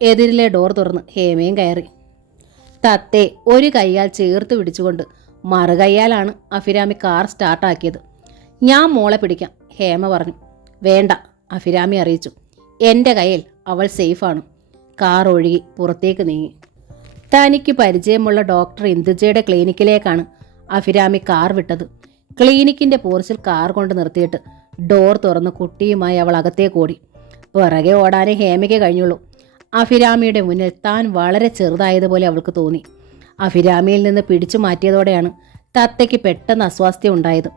എതിരിലെ ഡോർ തുറന്ന് ഹേമയും കയറി. തത്തയെ ഒരു കൈയാൽ ചേർത്ത് പിടിച്ചുകൊണ്ട് മറുകൈയാലാണ് അഭിരാമി കാർ സ്റ്റാർട്ടാക്കിയത്. ഞാൻ മോളെ പിടിക്കാം, ഹേമ പറഞ്ഞു. വേണ്ട, അഭിരാമി അറിയിച്ചു. എൻ്റെ കയ്യിൽ അവൾ സേഫാണ്. കാർ ഒഴുകി പുറത്തേക്ക് നീങ്ങി. തനിക്ക് പരിചയമുള്ള ഡോക്ടർ ഇന്ദുജയുടെ ക്ലിനിക്കിലേക്കാണ് അഭിരാമി കാർ വിട്ടത്. ക്ലിനിക്കിൻ്റെ പോർച്ചിൽ കാർ കൊണ്ട് നിർത്തിയിട്ട് ഡോർ തുറന്ന് കുട്ടിയുമായി അവൾ അകത്തേക്ക് ഓടി. പിറകെ ഓടാനേ ഹേമയ്ക്ക് കഴിഞ്ഞുള്ളൂ. അഭിരാമിയുടെ മുന്നിൽ താൻ വളരെ ചെറുതായതുപോലെ അവൾക്ക് തോന്നി. അഭിരാമിയിൽ നിന്ന് പിടിച്ചു മാറ്റിയതോടെയാണ് തത്തയ്ക്ക് പെട്ടെന്ന് അസ്വാസ്ഥ്യം ഉണ്ടായത്.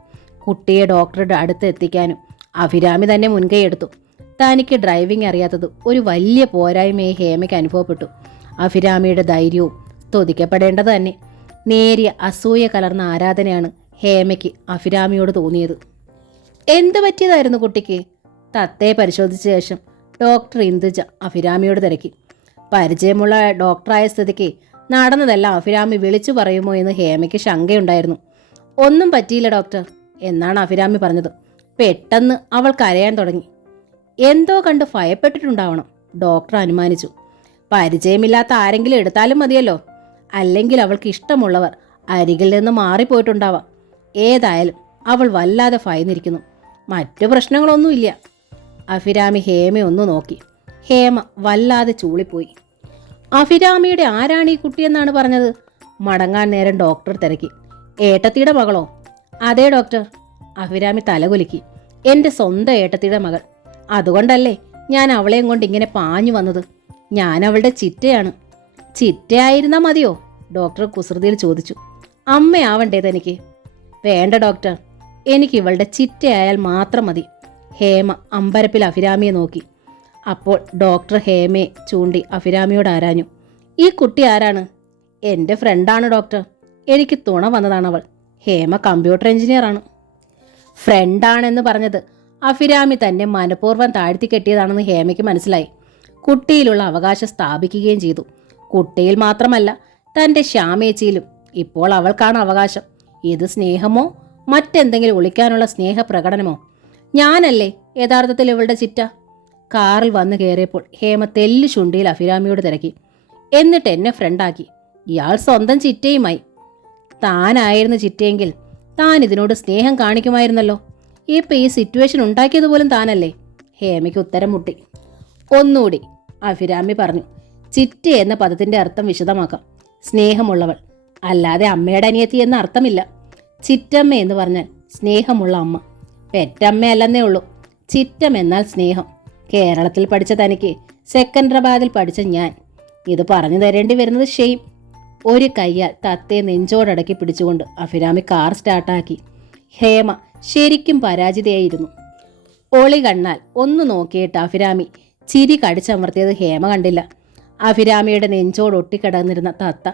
കുട്ടിയെ ഡോക്ടറുടെ അടുത്ത് എത്തിക്കാനും അഭിരാമി തന്നെ മുൻകൈയെടുത്തു. തനിക്ക് ഡ്രൈവിംഗ് അറിയാത്തത് ഒരു വലിയ പോരായ്മയെ ഹേമയ്ക്ക് അനുഭവപ്പെട്ടു. അഭിരാമിയുടെ ധൈര്യവും സ്തുതിക്കപ്പെടേണ്ടത് തന്നെ. നേരിയ അസൂയ കലർന്ന ആരാധനയാണ് ഹേമയ്ക്ക് അഭിരാമിയോട് തോന്നിയത്. എന്തു പറ്റിയതായിരുന്നു കുട്ടിക്ക്? തത്തയെ പരിശോധിച്ച ശേഷം ഡോക്ടർ ഇന്ദുജ അഭിരാമിയോട് തിരക്കി. പരിചയമുള്ള ഡോക്ടറായ സ്ഥിതിക്ക് നടന്നതെല്ലാം അഭിരാമി വിളിച്ചു പറയുമോ എന്ന് ഹേമയ്ക്ക് ശങ്കയുണ്ടായിരുന്നു. ഒന്നും പറ്റിയില്ല ഡോക്ടർ എന്നാണ് അഭിരാമി പറഞ്ഞത്. പെട്ടെന്ന് അവൾ കരയാൻ തുടങ്ങി. എന്തോ കണ്ട് ഭയപ്പെട്ടിട്ടുണ്ടാവണം, ഡോക്ടർ അനുമാനിച്ചു. പരിചയമില്ലാത്ത ആരെങ്കിലും എടുത്താലും മതിയല്ലോ. അല്ലെങ്കിൽ അവൾക്ക് ഇഷ്ടമുള്ളവർ അരികിൽ നിന്ന് മാറിപ്പോയിട്ടുണ്ടാവാം. ഏതായാലും അവൾ വല്ലാതെ ഭയന്നിരിക്കുന്നു. മറ്റു പ്രശ്നങ്ങളൊന്നുമില്ല. അഭിരാമി ഹേമയെ ഒന്ന് നോക്കി. ഹേമ വല്ലാതെ ചൂളിപ്പോയി. അഭിരാമിയുടെ ആരാണ് ഈ കുട്ടിയെന്നാണ് പറഞ്ഞത്? മടങ്ങാൻ നേരം ഡോക്ടർ തിരക്കി. ഏട്ടത്തിയുടെ മകളോ? അതെ ഡോക്ടർ. അഭിരാമി തലകുലുക്കി. എൻ്റെ സ്വന്തം ഏട്ടത്തിയുടെ മകൾ. അതുകൊണ്ടല്ലേ ഞാൻ അവളെയും കൊണ്ട് ഇങ്ങനെ പാഞ്ഞു വന്നത്. ഞാൻ അവളുടെ ചിറ്റയാണ്. ചിറ്റയായിരുന്നാൽ മതിയോ? ഡോക്ടർ കുസൃതിയിൽ ചോദിച്ചു. അമ്മയാവണ്ടേത് എനിക്ക്? വേണ്ട ഡോക്ടർ, എനിക്ക് ഇവളുടെ ചിറ്റയായാൽ മാത്രം മതി. ഹേമ അമ്പരപ്പിൽ അഭിരാമിയെ നോക്കി. അപ്പോൾ ഡോക്ടർ ഹേമയെ ചൂണ്ടി അഭിരാമിയോട് ആരാഞ്ഞു. ഈ കുട്ടി ആരാണ്? എൻ്റെ ഫ്രണ്ടാണ് ഡോക്ടർ. എനിക്ക് തുണ വന്നതാണവൾ. ഹേമ കമ്പ്യൂട്ടർ എഞ്ചിനീയറാണ്. ഫ്രണ്ടാണെന്ന് പറഞ്ഞത് അഭിരാമി തന്നെ മനഃപൂർവ്വം താഴ്ത്തി കെട്ടിയതാണെന്ന് ഹേമയ്ക്ക് മനസ്സിലായി. കുട്ടിയിലുള്ള അവകാശം സ്ഥാപിക്കുകയും ചെയ്തു. കുട്ടിയിൽ മാത്രമല്ല, തൻ്റെ ശ്യാമേച്ചിയിലും ഇപ്പോൾ അവൾക്കാണ് അവകാശം. ഇത് സ്നേഹമോ മറ്റെന്തെങ്കിലും ഒളിക്കാനുള്ള സ്നേഹപ്രകടനമോ? ഞാനല്ലേ യഥാർത്ഥത്തിൽ ഇവളുടെ ചിറ്റ? കാറിൽ വന്നു കയറിയപ്പോൾ ഹേമ തെല്ലു ചുണ്ടിയിൽ അഭിരാമിയോട് തിരക്കി. എന്നിട്ട് എന്നെ ഫ്രണ്ടാക്കി. ഇയാൾ സ്വന്തം ചിറ്റയുമായി. താനായിരുന്നു ചിറ്റയെങ്കിൽ താൻ ഇതിനോട് സ്നേഹം കാണിക്കുമായിരുന്നല്ലോ. ഇപ്പം ഈ സിറ്റുവേഷൻ ഉണ്ടാക്കിയത് പോലും താനല്ലേ? ഹേമയ്ക്ക് ഉത്തരം മുട്ടി. ഒന്നുകൂടി അഭിരാമി പറഞ്ഞു. ചിറ്റ എന്ന പദത്തിൻ്റെ അർത്ഥം വിശദമാക്കാം. സ്നേഹമുള്ളവൾ, അല്ലാതെ അമ്മയുടെ അനിയത്തി എന്ന അർത്ഥമില്ല. ചിറ്റമ്മ എന്ന് പറഞ്ഞാൽ സ്നേഹമുള്ള അമ്മ. പെറ്റമ്മയല്ലെന്നേ ഉള്ളൂ. ചിറ്റം എന്നാൽ സ്നേഹം. കേരളത്തിൽ പഠിച്ച തനിക്ക് സെക്കൻഡറാബാദിൽ പഠിച്ച ഞാൻ ഇത് പറഞ്ഞു തരേണ്ടി വരുന്നത് ഷെയിം. ഒരു കയ്യാൽ തത്തയെ നെഞ്ചോടടക്കി പിടിച്ചുകൊണ്ട് അഭിരാമി കാർ സ്റ്റാർട്ടാക്കി. ഹേമ ശരിക്കും പരാജിതയായിരുന്നു. ഒളി കണ്ണാൽ ഒന്ന് നോക്കിയിട്ട് അഭിരാമി ചിരി കടിച്ചമർത്തിയത് ഹേമ കണ്ടില്ല. അഭിരാമിയുടെ നെഞ്ചോട് ഒട്ടിക്കിടന്നിരുന്ന തത്ത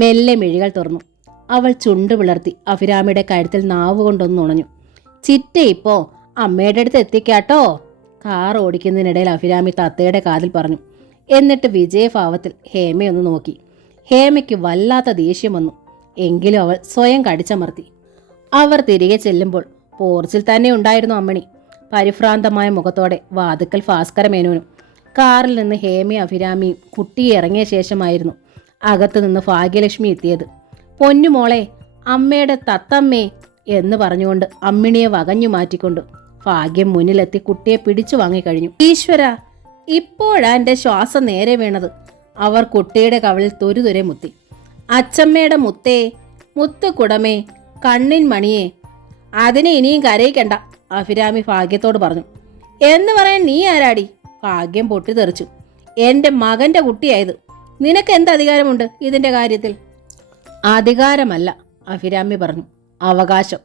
മെല്ലെ മിഴികൾ തുറന്നു. അവൾ ചുണ്ടു വിളർത്തി അഭിരാമിയുടെ കഴുത്തിൽ നാവ് കൊണ്ടൊന്ന് ഉണഞ്ഞു. ചിറ്റ ഇപ്പോ അമ്മയുടെ അടുത്ത് എത്തിക്കാട്ടോ. കാർ ഓടിക്കുന്നതിനിടയിൽ അഭിരാമി തത്തയുടെ കാതിൽ പറഞ്ഞു. എന്നിട്ട് വിജയഭാവത്തിൽ ഹേമയൊന്ന് നോക്കി. ഹേമയ്ക്ക് വല്ലാത്ത ദേഷ്യം വന്നു. എങ്കിലും അവൾ സ്വയം കടിച്ചമർത്തി. അവർ തിരികെ ചെല്ലുമ്പോൾ പോർച്ചിൽ തന്നെ ഉണ്ടായിരുന്നു അമ്മണി. പരിഭ്രാന്തമായ മുഖത്തോടെ വാതുക്കൽ ഭാസ്കര മേനോനും. കാറിൽ നിന്ന് ഹേമയും അഭിരാമിയും കുട്ടിയെ ഇറങ്ങിയ ശേഷമായിരുന്നു അകത്തു നിന്ന് ഭാഗ്യലക്ഷ്മി എത്തിയത്. പൊന്നുമോളെ, അമ്മയുടെ തത്തമ്മേ എന്ന് പറഞ്ഞുകൊണ്ട് അമ്മിണിയെ വകഞ്ഞു മാറ്റിക്കൊണ്ട് ഭാഗ്യം മുന്നിലെത്തി കുട്ടിയെ പിടിച്ചു വാങ്ങിക്കഴിഞ്ഞു. ഈശ്വര, ഇപ്പോഴാ എൻ്റെ ശ്വാസം നേരെ വീണത്. അവർ കുട്ടിയുടെ കവളിൽ തുരുതുരെ മുത്തി. അച്ചമ്മയുടെ മുത്തേ, മുത്ത് കുടമേ, കണ്ണിൻ മണിയേ, അതിനെ ഇനിയും കരയിക്കണ്ട, അഭിരാമി ഭാഗ്യത്തോട് പറഞ്ഞു. എന്ന് പറയാൻ നീ ആരാടി? ഭാഗ്യം പൊട്ടിത്തെറിച്ചു. എൻ്റെ മകൻ്റെ കുട്ടിയായത്. നിനക്ക് എന്ത് അധികാരമുണ്ട് ഇതിൻ്റെ കാര്യത്തിൽ? അധികാരമല്ല, അഭിരാമി പറഞ്ഞു. അവകാശം.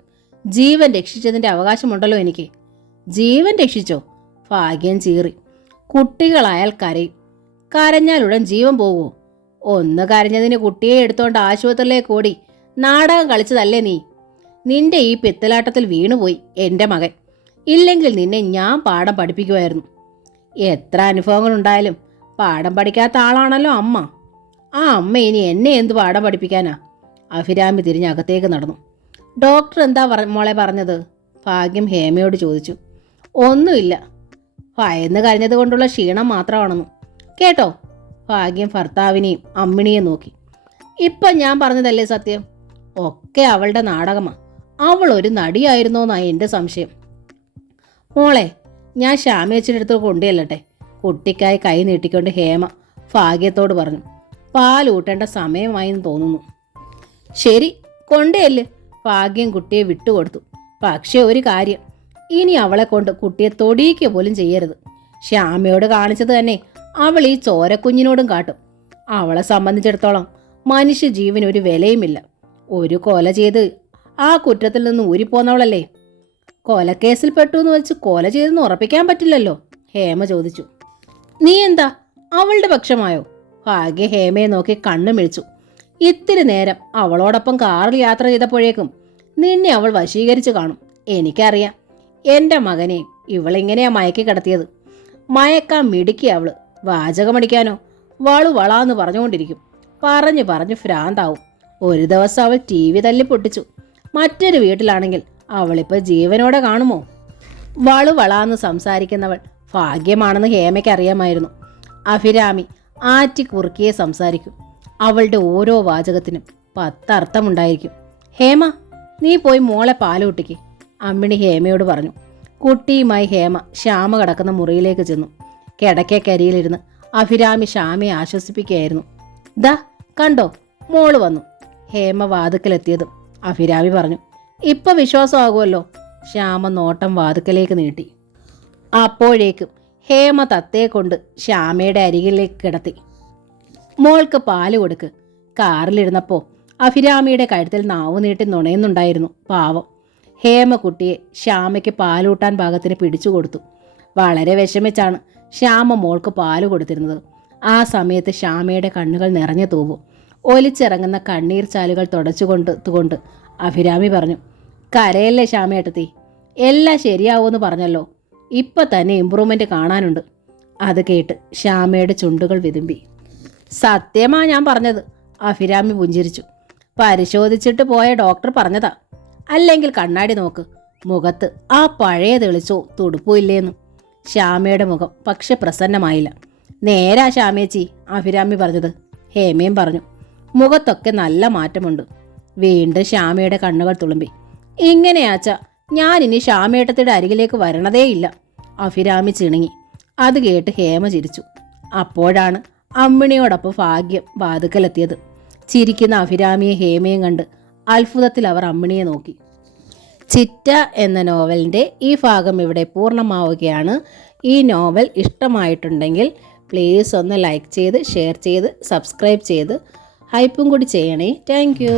ജീവൻ രക്ഷിച്ചതിൻ്റെ അവകാശമുണ്ടല്ലോ എനിക്ക്. ജീവൻ രക്ഷിച്ചോ? ഭാഗ്യം ചീറി. കുട്ടികളായാൽ കരയും. കരഞ്ഞാലുടൻ ജീവൻ പോകുമോ? ഒന്ന് കരഞ്ഞതിന് കുട്ടിയെ എടുത്തോണ്ട് ആശുപത്രിയിലേക്ക് ഓടി നാടകം കളിച്ചതല്ലേ നീ? നിന്റെ ഈ പിത്തലാട്ടത്തിൽ വീണുപോയി എൻ്റെ മകൻ. ഇല്ലെങ്കിൽ നിന്നെ ഞാൻ പാഠം പഠിപ്പിക്കുമായിരുന്നു. എത്ര അനുഭവങ്ങളുണ്ടായാലും പാഠം പഠിക്കാത്ത ആളാണല്ലോ അമ്മ. ആ അമ്മ ഇനി എന്നെ എന്ത് പാഠം പഠിപ്പിക്കാനാ? അഭിരാമി തിരിഞ്ഞ് അകത്തേക്ക് നടന്നു. ഡോക്ടർ എന്താ മോളെ പറഞ്ഞത്? ഭാഗ്യം ഹേമയോട് ചോദിച്ചു. ഒന്നുമില്ല, ഭയന്ന് കരഞ്ഞത് കൊണ്ടുള്ള ക്ഷീണം മാത്രമാണെന്നു. കേട്ടോ? ഭാഗ്യം ഭർത്താവിനെയും അമ്മിണിയെയും നോക്കി. ഇപ്പം ഞാൻ പറഞ്ഞതല്ലേ സത്യം? ഒക്കെ അവളുടെ നാടകമാ. അവൾ ഒരു നടിയായിരുന്നോന്നായി എൻ്റെ സംശയം. മോളെ, ഞാൻ ശ്യാമേച്ചിയുടെ അടുത്ത് കൊണ്ടുചെല്ലട്ടെ? കുട്ടിക്കായി കൈ നീട്ടിക്കൊണ്ട് ഹേമ ഭാഗ്യത്തോട് പറഞ്ഞു. പാലൂട്ടേണ്ട സമയമായെന്ന് തോന്നുന്നു. ശരി, കൊണ്ടുചെല്ല്. ഭാഗ്യം കുട്ടിയെ വിട്ടുകൊടുത്തു. പക്ഷേ ഒരു കാര്യം, ഇനി അവളെ കൊണ്ട് കുട്ടിയെ തൊടിയിക്കുക പോലും ചെയ്യരുത്. ശ്യാമയോട് കാണിച്ചത് തന്നെ അവൾ ഈ ചോരക്കുഞ്ഞിനോടും കാട്ടും. അവളെ സംബന്ധിച്ചിടത്തോളം മനുഷ്യ ജീവന് ഒരു വിലയുമില്ല. ഒരു കൊല ചെയ്ത് ആ കുറ്റത്തിൽ നിന്ന് ഊരിപ്പോന്നവളല്ലേ. കൊലക്കേസിൽ പെട്ടു എന്ന് വെച്ച് കൊല ചെയ്തെന്ന് ഉറപ്പിക്കാൻ പറ്റില്ലല്ലോ, ഹേമ ചോദിച്ചു. നീ എന്താ അവളുടെ പക്ഷമായോ? ഭാഗ്യ ഹേമയെ നോക്കി കണ്ണു മിഴിച്ചു. ഇത്തിരി നേരം അവളോടൊപ്പം കാറിൽ യാത്ര ചെയ്തപ്പോഴേക്കും നിന്നെ അവൾ വശീകരിച്ചു കാണും. എനിക്കറിയാം. എൻ്റെ മകനെ ഇവളിങ്ങനെയാ മയക്കി കിടത്തിയത്. മയക്കാൻ മിടുക്കി അവള്. വാചകമടിക്കാനോ വളാന്ന് പറഞ്ഞുകൊണ്ടിരിക്കും. പറഞ്ഞു പറഞ്ഞു ഭ്രാന്താവും. ഒരു ദിവസം അവൾ TV തല്ലി പൊട്ടിച്ചു. മറ്റൊരു വീട്ടിലാണെങ്കിൽ അവളിപ്പോൾ ജീവനോടെ കാണുമോ? വളാന്ന് സംസാരിക്കുന്നവൾ ഭാഗ്യമാണെന്ന് ഹേമയ്ക്ക് അറിയാമായിരുന്നു. അഭിരാമി ആറ്റി കുറുക്കിയെ സംസാരിക്കും. അവളുടെ ഓരോ വാചകത്തിനും 10 അർത്ഥമുണ്ടായിരിക്കും. ഹേമ, നീ പോയി മോളെ പാലൂട്ടിക്ക്, അമ്മിണി ഹേമയോട് പറഞ്ഞു. കുട്ടിയുമായി ഹേമ ശ്യാമ കിടക്കുന്ന മുറിയിലേക്ക് ചെന്നു. കിടക്കക്കരിയിലിരുന്ന് അഭിരാമി ശ്യാമയെ ആശ്വസിപ്പിക്കുകയായിരുന്നു. ദാ കണ്ടോ, മോള് വന്നു. ഹേമ വാതുക്കലെത്തിയതും അഭിരാമി പറഞ്ഞു. ഇപ്പൊ വിശ്വാസമാകുമല്ലോ. ശ്യാമ നോട്ടം വാതുക്കലേക്ക് നീട്ടി. അപ്പോഴേക്കും ഹേമ തത്തയെ കൊണ്ട് ശ്യാമയുടെ അരികിലേക്ക് കിടത്തി. മോൾക്ക് പാല് കൊടുക്ക്. കാറിലിരുന്നപ്പോൾ അഭിരാമിയുടെ കഴുത്തിൽ നാവ് നീട്ടി നുണയുന്നുണ്ടായിരുന്നു പാവം. ഹേമ കുട്ടിയെ ശ്യാമയ്ക്ക് പാലൂട്ടാൻ പാകത്തിന് പിടിച്ചു കൊടുത്തു. വളരെ വിഷമിച്ചാണ് ശ്യാമ മോൾക്ക് പാല് കൊടുത്തിരുന്നത്. ആ സമയത്ത് ശ്യാമയുടെ കണ്ണുകൾ നിറഞ്ഞു തൂവും. ഒലിച്ചിറങ്ങുന്ന കണ്ണീർ ചാലുകൾ തുടച്ചുകൊണ്ട് അഭിരാമി പറഞ്ഞു. കരയല്ലേ ശ്യാമേട്ടത്തി, എല്ലാം ശരിയാവുമെന്ന് പറഞ്ഞല്ലോ. ഇപ്പം തന്നെ ഇമ്പ്രൂവ്മെൻറ്റ് കാണാനുണ്ട്. അത് കേട്ട് ശ്യാമയുടെ ചുണ്ടുകൾ വിതുമ്പി. സത്യമാ ഞാൻ പറഞ്ഞത്, അഭിരാമി പുഞ്ചിരിച്ചു. പരിശോധിച്ചിട്ട് പോയ ഡോക്ടർ പറഞ്ഞതാ. അല്ലെങ്കിൽ കണ്ണാടി നോക്ക്, മുഖത്ത് ആ പഴയ തെളിച്ചോ തുടുപ്പോ ഇല്ലേന്ന്. ശ്യാമയുടെ മുഖം പക്ഷെ പ്രസന്നമായില്ല. നേരാ ശ്യാമേച്ചി, അഭിരാമി പറഞ്ഞത്, ഹേമയും പറഞ്ഞു. മുഖത്തൊക്കെ നല്ല മാറ്റമുണ്ട്. വീണ്ടും ശ്യാമയുടെ കണ്ണുകൾ തുളുമ്പി. ഇങ്ങനെയാച്ചാ ഞാനിനി ശ്യാമേട്ടത്തിയുടെ അരികിലേക്ക് വരണതേയില്ല, അഭിരാമി ചിണുങ്ങി. അത് കേട്ട് ഹേമ ചിരിച്ചു. അപ്പോഴാണ് അമ്മിണിയോടൊപ്പം ഭാഗ്യം വാതുക്കലെത്തിയത്. ചിരിക്കുന്ന അഭിരാമിയെ ഹേമയും കണ്ട് അത്ഭുതത്തിൽ അവർ അമ്മിണിയെ നോക്കി. ചിറ്റ എന്ന നോവലിൻ്റെ ഈ ഭാഗം ഇവിടെ പൂർണ്ണമാവുകയാണ്. ഈ നോവൽ ഇഷ്ടമായിട്ടുണ്ടെങ്കിൽ പ്ലീസ് ഒന്ന് ലൈക്ക് ചെയ്ത്, ഷെയർ ചെയ്ത്, സബ്സ്ക്രൈബ് ചെയ്ത് ഹൈപ്പും കൂടി ചെയ്യണേ. Thank you.